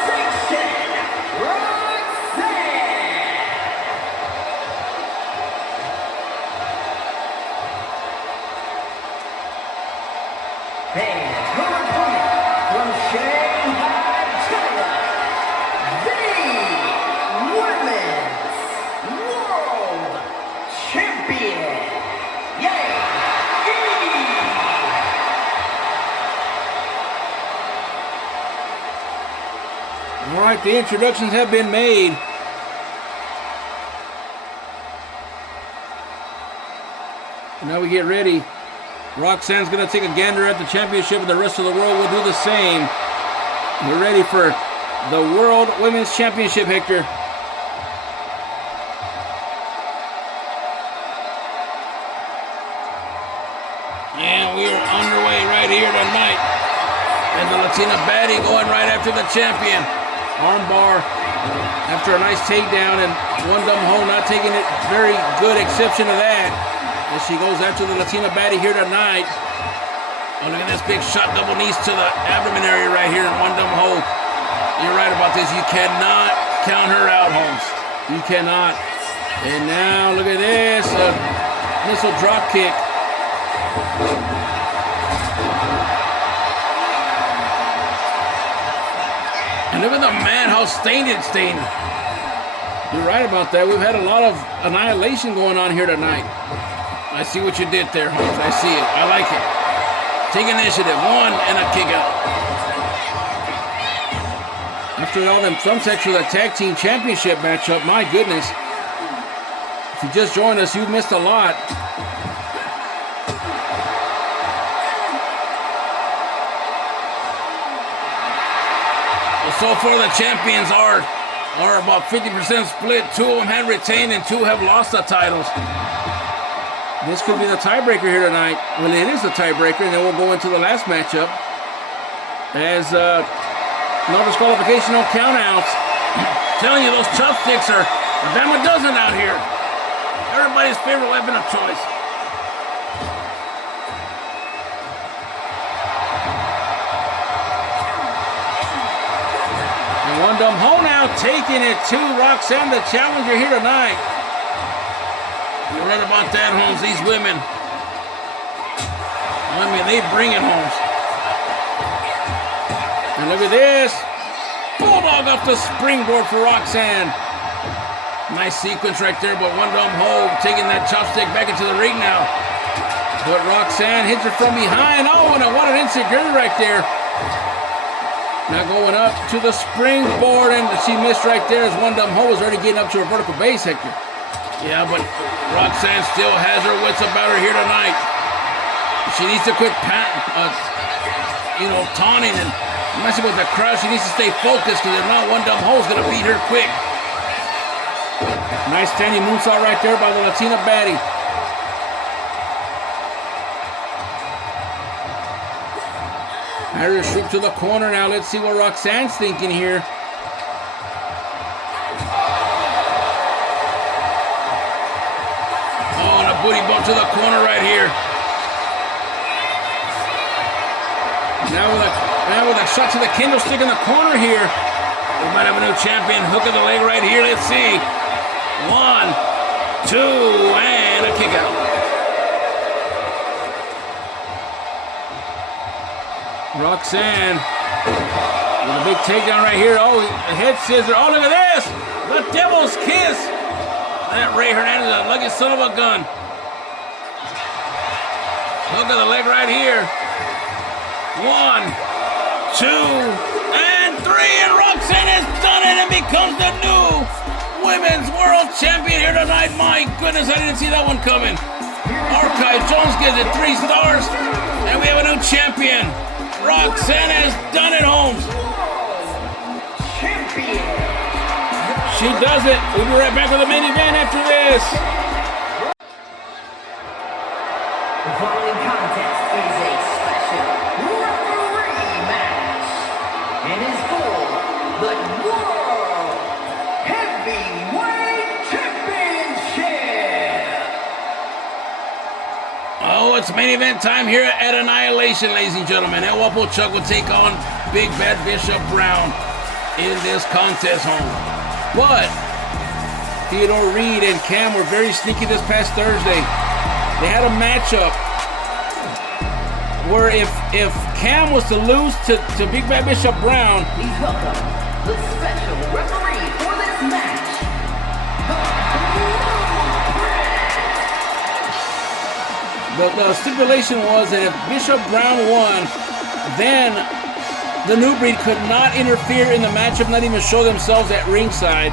sensation, Roxanne. And her opponent from Shanghai, China, the Women's World Champion. All right, the introductions have been made. And now we get ready. Roxanne's going to take a gander at the championship, and the rest of the world will do the same. We're ready for the World Women's Championship, Hector. And we are underway right here tonight. And the Latina baddie going right after the champion. Armbar after a nice takedown, and One Dumb Ho not taking it very good exception to that as she goes after the Latina baddie here tonight. Oh, look at this big shot, double knees to the abdomen area right here in One Dumb Ho. You're right about this. You cannot count her out, Holmes. You cannot. And now look at this, missile drop kick. And look at the madhouse stained. You're right about that. We've had a lot of annihilation going on here tonight. I see what you did there, Holmes. I see it. I like it. Take initiative. One and a kick out. After all them thumbtacks for the tag team championship matchup, my goodness. If you just joined us, you've missed a lot. So far, the champions are about 50% split. Two of them have retained and two have lost the titles. This could be the tiebreaker here tonight. Well, it is the tiebreaker, and then we'll go into the last matchup as no disqualification, no countouts. Telling you, those chopsticks are a dime a dozen out here. Everybody's favorite weapon of choice. One Dumb Ho now taking it to Roxanne, the challenger here tonight. You're right about that, Holmes. These women, I mean, they bring it, Holmes. And look at this. Bulldog off the springboard for Roxanne. Nice sequence right there, but One Dumb Ho taking that chopstick back into the ring now. But Roxanne hits her from behind. Oh, and what an insecure right there. Now going up to the springboard, and she missed right there as One Dumb Ho was already getting up to her vertical base, Hector. Yeah, but Roxanne still has her wits about her here tonight. She needs to quit taunting and messing with the crowd. She needs to stay focused, because if not, One Dumb Ho's going to beat her quick. Nice standing moonsault right there by the Latina baddie. Irish whip to the corner now. Let's see what Roxanne's thinking here. Oh, and a booty bump to the corner right here. Now with a shot to the kendo stick in the corner here. We might have a new champion. Hook of the leg right here. Let's see. 1, 2, and a kick out. Roxanne with a big takedown right here. Oh, a head scissor. Oh, look at this. The devil's kiss. That Ray Hernandez is a lucky son of a gun. Hook of the leg right here. 1, 2, and 3. And Roxanne has done it and becomes the new Women's World Champion here tonight. My goodness, I didn't see that one coming. Archive Jones gives it 3 stars. And we have a new champion. Roxanne has done it, Holmes. She does it. We'll be right back with the main event after this. The following contest is a special referee match and is for the World Heavyweight Championship. Oh, it's main event time here at Annihilation, ladies and gentlemen. El Guapo Chuck will take on Big Bad Bishop Brown in this contest, home. But Theodore Reed and Cam were very sneaky this past Thursday. They had a matchup where if Cam was to lose to Big Bad Bishop Brown, Please welcome the special referee for this match, the stipulation was that if Bishop Brown won, then the New Breed could not interfere in the matchup, not even show themselves at ringside.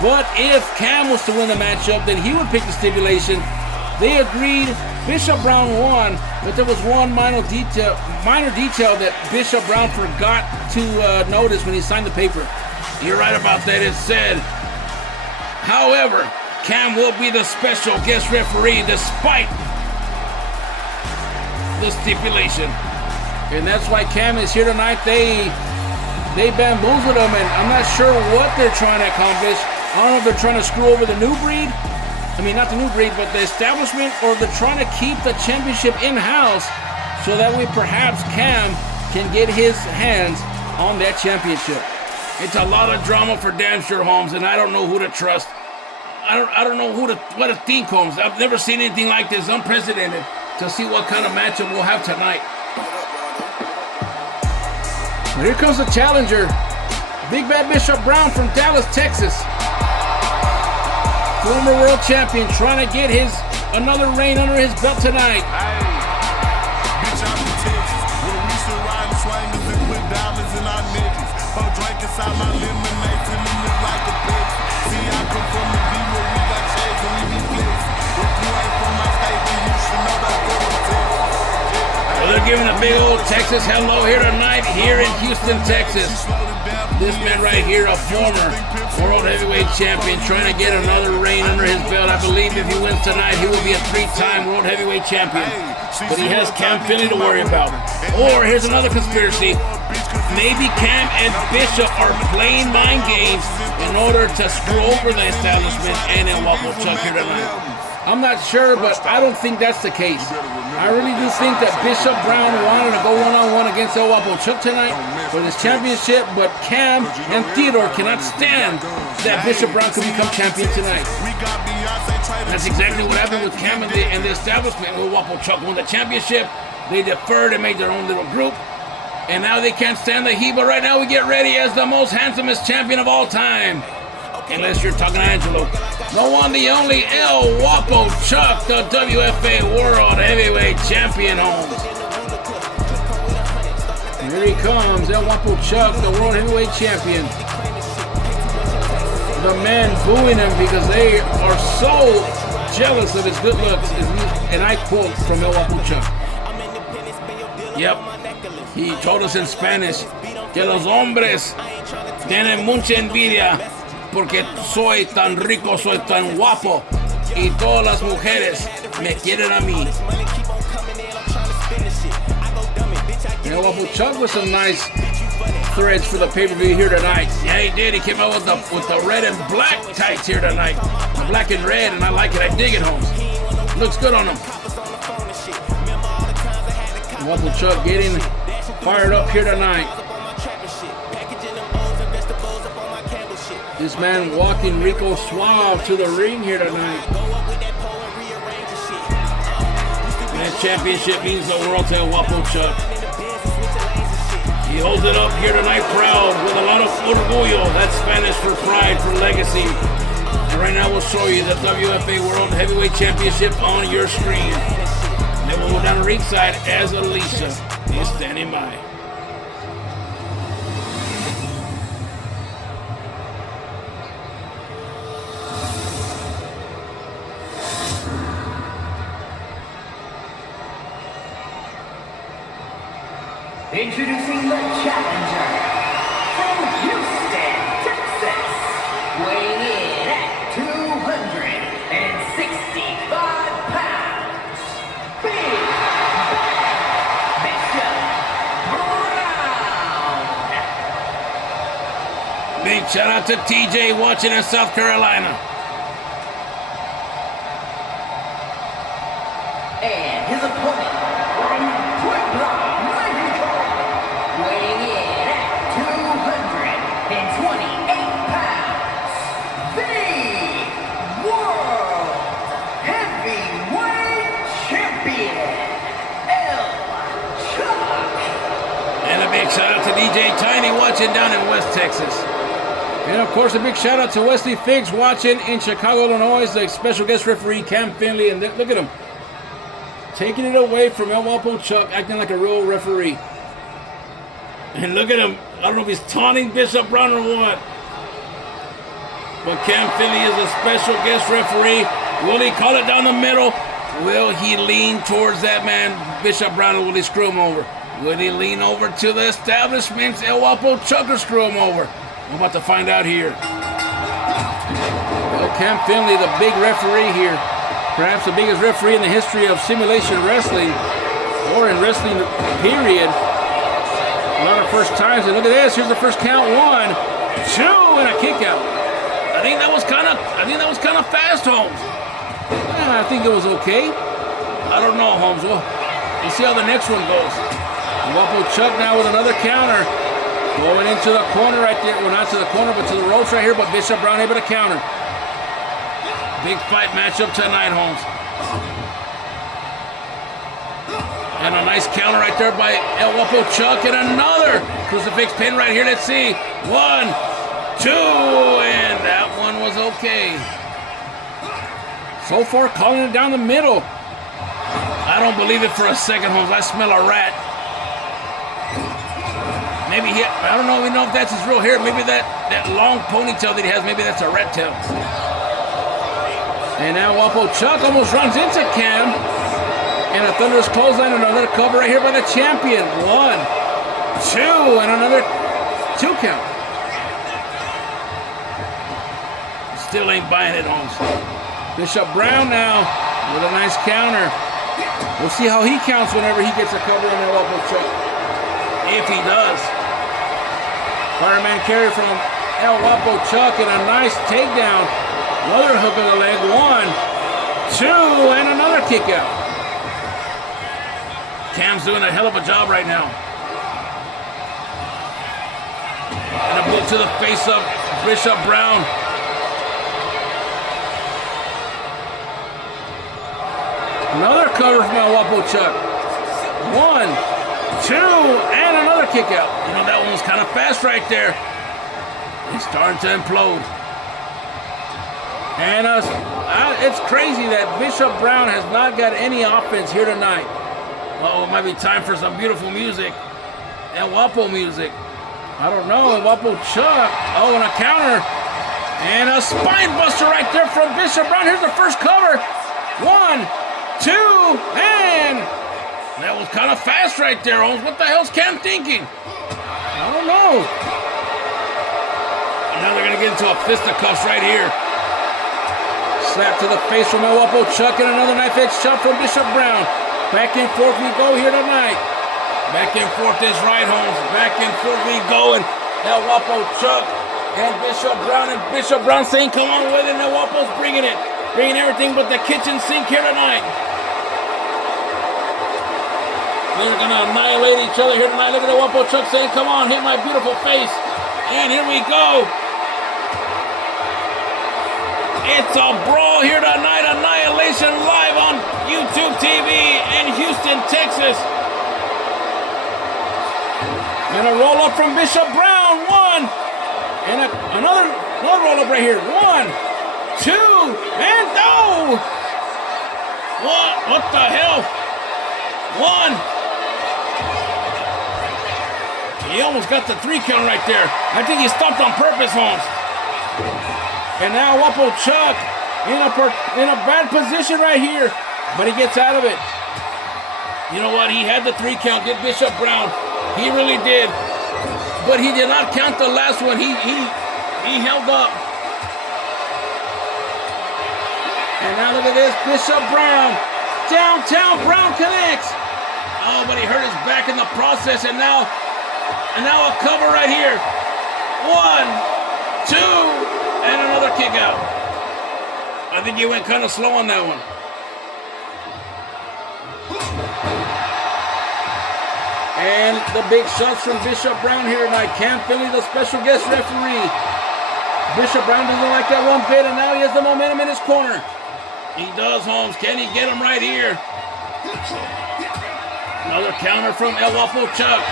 But if Cam was to win the matchup, then he would pick the stipulation. They agreed. Bishop Brown won, but there was one minor detail that Bishop Brown forgot to notice when he signed the paper. You're right about that. It said, however, Cam will be the special guest referee despite the stipulation. And that's why Cam is here tonight. They bamboozled him, and I'm not sure what they're trying to accomplish. I don't know if they're trying to screw over the New Breed. I mean, not the New Breed, but the establishment, or they're trying to keep the championship in-house so that way perhaps Cam can get his hands on that championship. It's a lot of drama for damn sure, Holmes, and I don't know who to trust. I don't know what to think, Holmes. I've never seen anything like this, unprecedented, to see what kind of matchup we'll have tonight. Here comes the challenger, Big Bad Bishop Brown from Dallas, Texas. Former world champion, trying to get another reign under his belt tonight. Bitch, I'm from Texas. With a recent riding swingers and put diamonds in our necklace. Pour drink inside my lemonade till it look like a Pepsi. See, I come from the D where we got shades and we be flexing. If you ain't from my state, then you should know that go to Texas. Well, they're giving a big old Texas hello here tonight, here in Houston, Texas. This man right here, a former world heavyweight champion, trying to get another reign under his belt. I believe if he wins tonight, he will be a 3-time world heavyweight champion. But he has Cam Finley to worry about. Or here's another conspiracy. Maybe Cam and Bishop are playing mind games in order to screw over the establishment and El Guapo Chuck here tonight. I'm not sure, but I don't think that's the case. I really do think that Bishop Brown wanted to go one-on-one against El Guapo Chuck tonight for this championship, but Cam and Theodore cannot stand that Bishop Brown could become champion tonight. That's exactly what happened with Cam and the establishment. El Guapo Chuck won the championship. They deferred and made their own little group. And now they can't stand the heat, but right now we get ready as the most handsomest champion of all time. Unless you're talking to Angelo. The one, the only El Guapo Chuck, the WFA World Heavyweight Champion, Holmes. Here he comes, El Guapo Chuck, the World Heavyweight Champion. The men booing him because they are so jealous of his good looks. And I quote from El Guapo Chuck. Yep. He told us in Spanish que los hombres tienen mucha envidia porque soy tan rico, soy tan guapo y todas las mujeres me quieren a mí. El Guapo Chuck with some nice threads for the pay-per-view here tonight. Yeah, he did. He came out with the red and black tights here tonight. The black and red, and I like it. I dig it, Holmes. Looks good on him. Guapo Chuck getting fired up here tonight. This man walking Rico Suave to the ring here tonight. That championship means the world to El Guapo Chuck. He holds it up here tonight proud with a lot of orgullo. That's Spanish for pride, for legacy. And right now we'll show you the WFA World Heavyweight Championship on your screen. And then we'll go down to ringside as Alicia is standing by. Introducing the challenger from Houston, Texas, weighing in at 265 pounds, Big Bad Bishop Brown. Big shout out to TJ watching in South Carolina. And his opponent from Puebla, Mexico, weighing in at 228 pounds, the World Heavyweight Champion, El Chuck. And a big shout out to DJ Tiny watching down in West Texas. And of course, a big shout out to Wesley Figgs watching in Chicago, Illinois, the special guest referee Cam Finley. And look at him, taking it away from El Guapo Chuck, acting like a real referee. And look at him. I don't know if he's taunting Bishop Brown or what. But Cam Finley is a special guest referee. Will he call it down the middle? Will he lean towards that man, Bishop Brown, or will he screw him over? Will he lean over to the establishment's El Guapo Chuck or screw him over? We're about to find out here. Well, Cam Finley, the big referee here. Perhaps the biggest referee in the history of simulation wrestling, or in wrestling, period. A lot of first times. And look at this. Here's the first count. 1, 2, and a kick out. I think that was kind of fast, Holmes. I think it was okay. I don't know, Holmes. We'll see how the next one goes. Guapo Chuck now with another counter. Going into the corner right there. Well, not to the corner, but to the ropes right here. But Bishop Brown able to counter. Big fight matchup tonight, Holmes. And a nice counter right there by El Guapo Chuck. And another crucifix pin right here. Let's see. 1, 2, and that one was okay. So far, calling it down the middle. I don't believe it for a second, Holmes. I smell a rat. Maybe I don't know if that's his real hair. Maybe that long ponytail that he has, maybe that's a rat tail. And now Guapo Chuck almost runs into Cam. And a thunderous clothesline and another cover right here by the champion. 1, 2, and another 2 count. Still ain't buying it, Holmes. Bishop Brown now with a nice counter. We'll see how he counts whenever he gets a cover on that Guapo Chuck. If he does. Fireman carry from El Guapo Chuck and a nice takedown. Another hook of the leg. 1, 2, and another kick out. Cam's doing a hell of a job right now. And a boot to the face of Bishop Brown. Another cover from El Guapo Chuck. 1, 2, and another kick out. You know, that one was kind of fast right there. He's starting to implode. And it's crazy that Bishop Brown has not got any offense here tonight. Oh, it might be time for some beautiful music. El Guapo music. I don't know. El Guapo Chuck. Oh, and a counter. And a spine buster right there from Bishop Brown. Here's the first cover. 1, 2, and... That was kind of fast right there, Holmes. What the hell's Cam thinking? I don't know. And now they're going to get into a fisticuffs right here. Slap to the face from El Guapo Chuck and another knife edge shot from Bishop Brown. Back and forth we go here tonight. Back and forth is right, Holmes. Back and forth we go. And El Guapo Chuck and Bishop Brown. And Bishop Brown saying, come on with it. And El Guapo's bringing it. Bringing everything but the kitchen sink here tonight. They're going to annihilate each other here tonight. Look at El Guapo Chuck saying, come on, hit my beautiful face. And here we go. It's a brawl here tonight. Annihilation live on YouTube TV in Houston, Texas. And a roll-up from Bishop Brown. 1. And another roll-up right here. 1, 2, and no! What the hell? 1. He almost got the 3 count right there. I think he stopped on purpose, Holmes. And now Guapo Chuck in a bad position right here, but he gets out of it. You know what? He had the 3 count. Get Bishop Brown. He really did. But he did not count the last one. He held up. And now look at this. Bishop Brown. Downtown Brown connects. Oh, but he hurt his back in the process. And now a cover right here. 1, 2, and another kick out. I think he went kind of slow on that one. And the big shots from Bishop Brown here tonight. Cam Finley, the special guest referee. Bishop Brown doesn't like that one bit, and now he has the momentum in his corner. He does, Holmes. Can he get him right here? Another counter from El Guapo Chuck.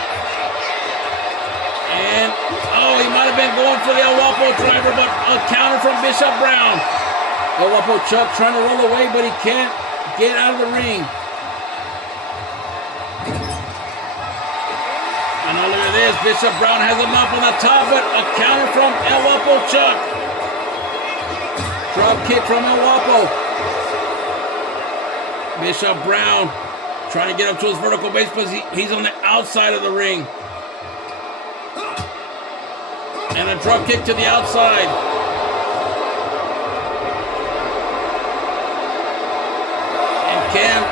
And, oh, he might have been going for the El Guapo driver, but a counter from Bishop Brown. El Guapo Chuck trying to roll away, but he can't get out of the ring. And now look at this. Bishop Brown has him up on the top, but a counter from El Guapo Chuck. Drop kick from El Guapo. Bishop Brown trying to get up to his vertical base, but he's on the outside of the ring. And a drop kick to the outside. And Cam,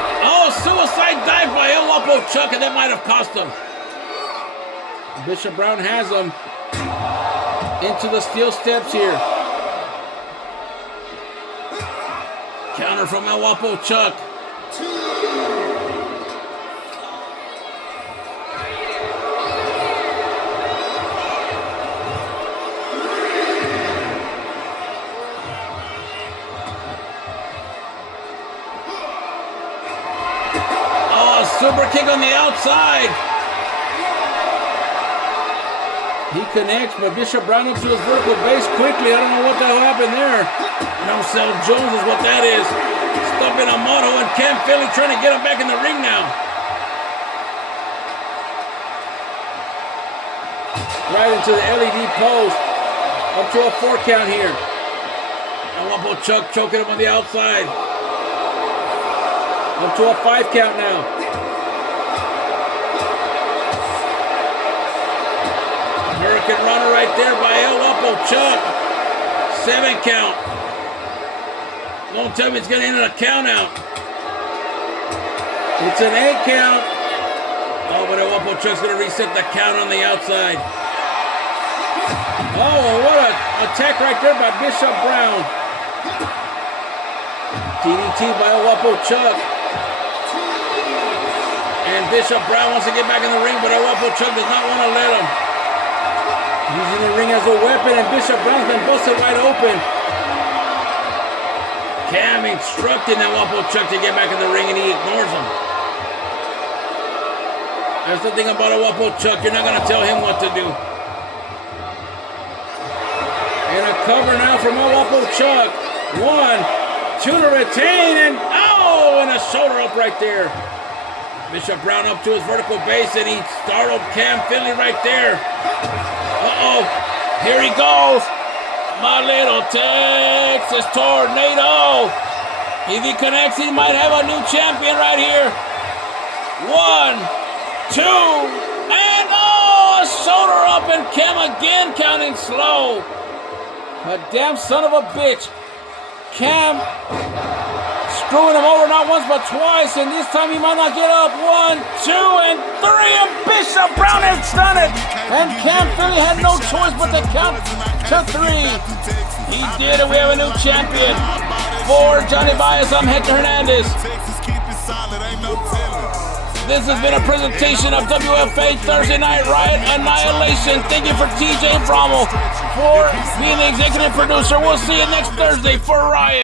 suicide dive by El Guapo Chuck, and that might have cost him. Bishop Brown has him into the steel steps here. Counter from El Guapo Chuck. Super kick on the outside. He connects, but Bishop Brown up to his vertical base quickly. I don't know what the hell happened there. No-sell Jones is what that is. Stumping a motto, and Cam Finley trying to get him back in the ring now. Right into the LED post. Up to a 4 count here. El Guapo Chuck choking him on the outside. Up to a 5 count now. Hurricane runner right there by El Guapo Chuck. 7 count. Don't tell me it's going to end in a count out. It's an 8 count. Oh, but El Guapo Chuck's going to reset the count on the outside. Oh, what an attack right there by Bishop Brown. DDT by El Guapo Chuck. And Bishop Brown wants to get back in the ring, but Wapo Chuck does not want to let him. Using the ring as a weapon, and Bishop Brown's been busted wide open. Cam instructing that Wapo Chuck to get back in the ring, and he ignores him. That's the thing about a Wapo Chuck. You're not going to tell him what to do. And a cover now from Wapo Chuck. 1, 2 to retain, and and a shoulder up right there. Bishop Brown up to his vertical base, and he startled Cam Finley right there. Here he goes. My little Texas tornado. If he connects, he might have a new champion right here. 1, 2, and a shoulder up, and Cam again counting slow. A damn son of a bitch. Cam screwing him over not once but twice, and this time he might not get up. 1, 2, and 3, and Bishop Brown has done it. And Cam Finley had no choice but to count to 3. He did it. We have a new champion. For Johnny Bias, I'm Hector Hernandez. This has been a presentation of WFA Thursday Night Riot Annihilation. Thank you for TJ Brommel for being the executive producer. We'll see you next Thursday for Riot.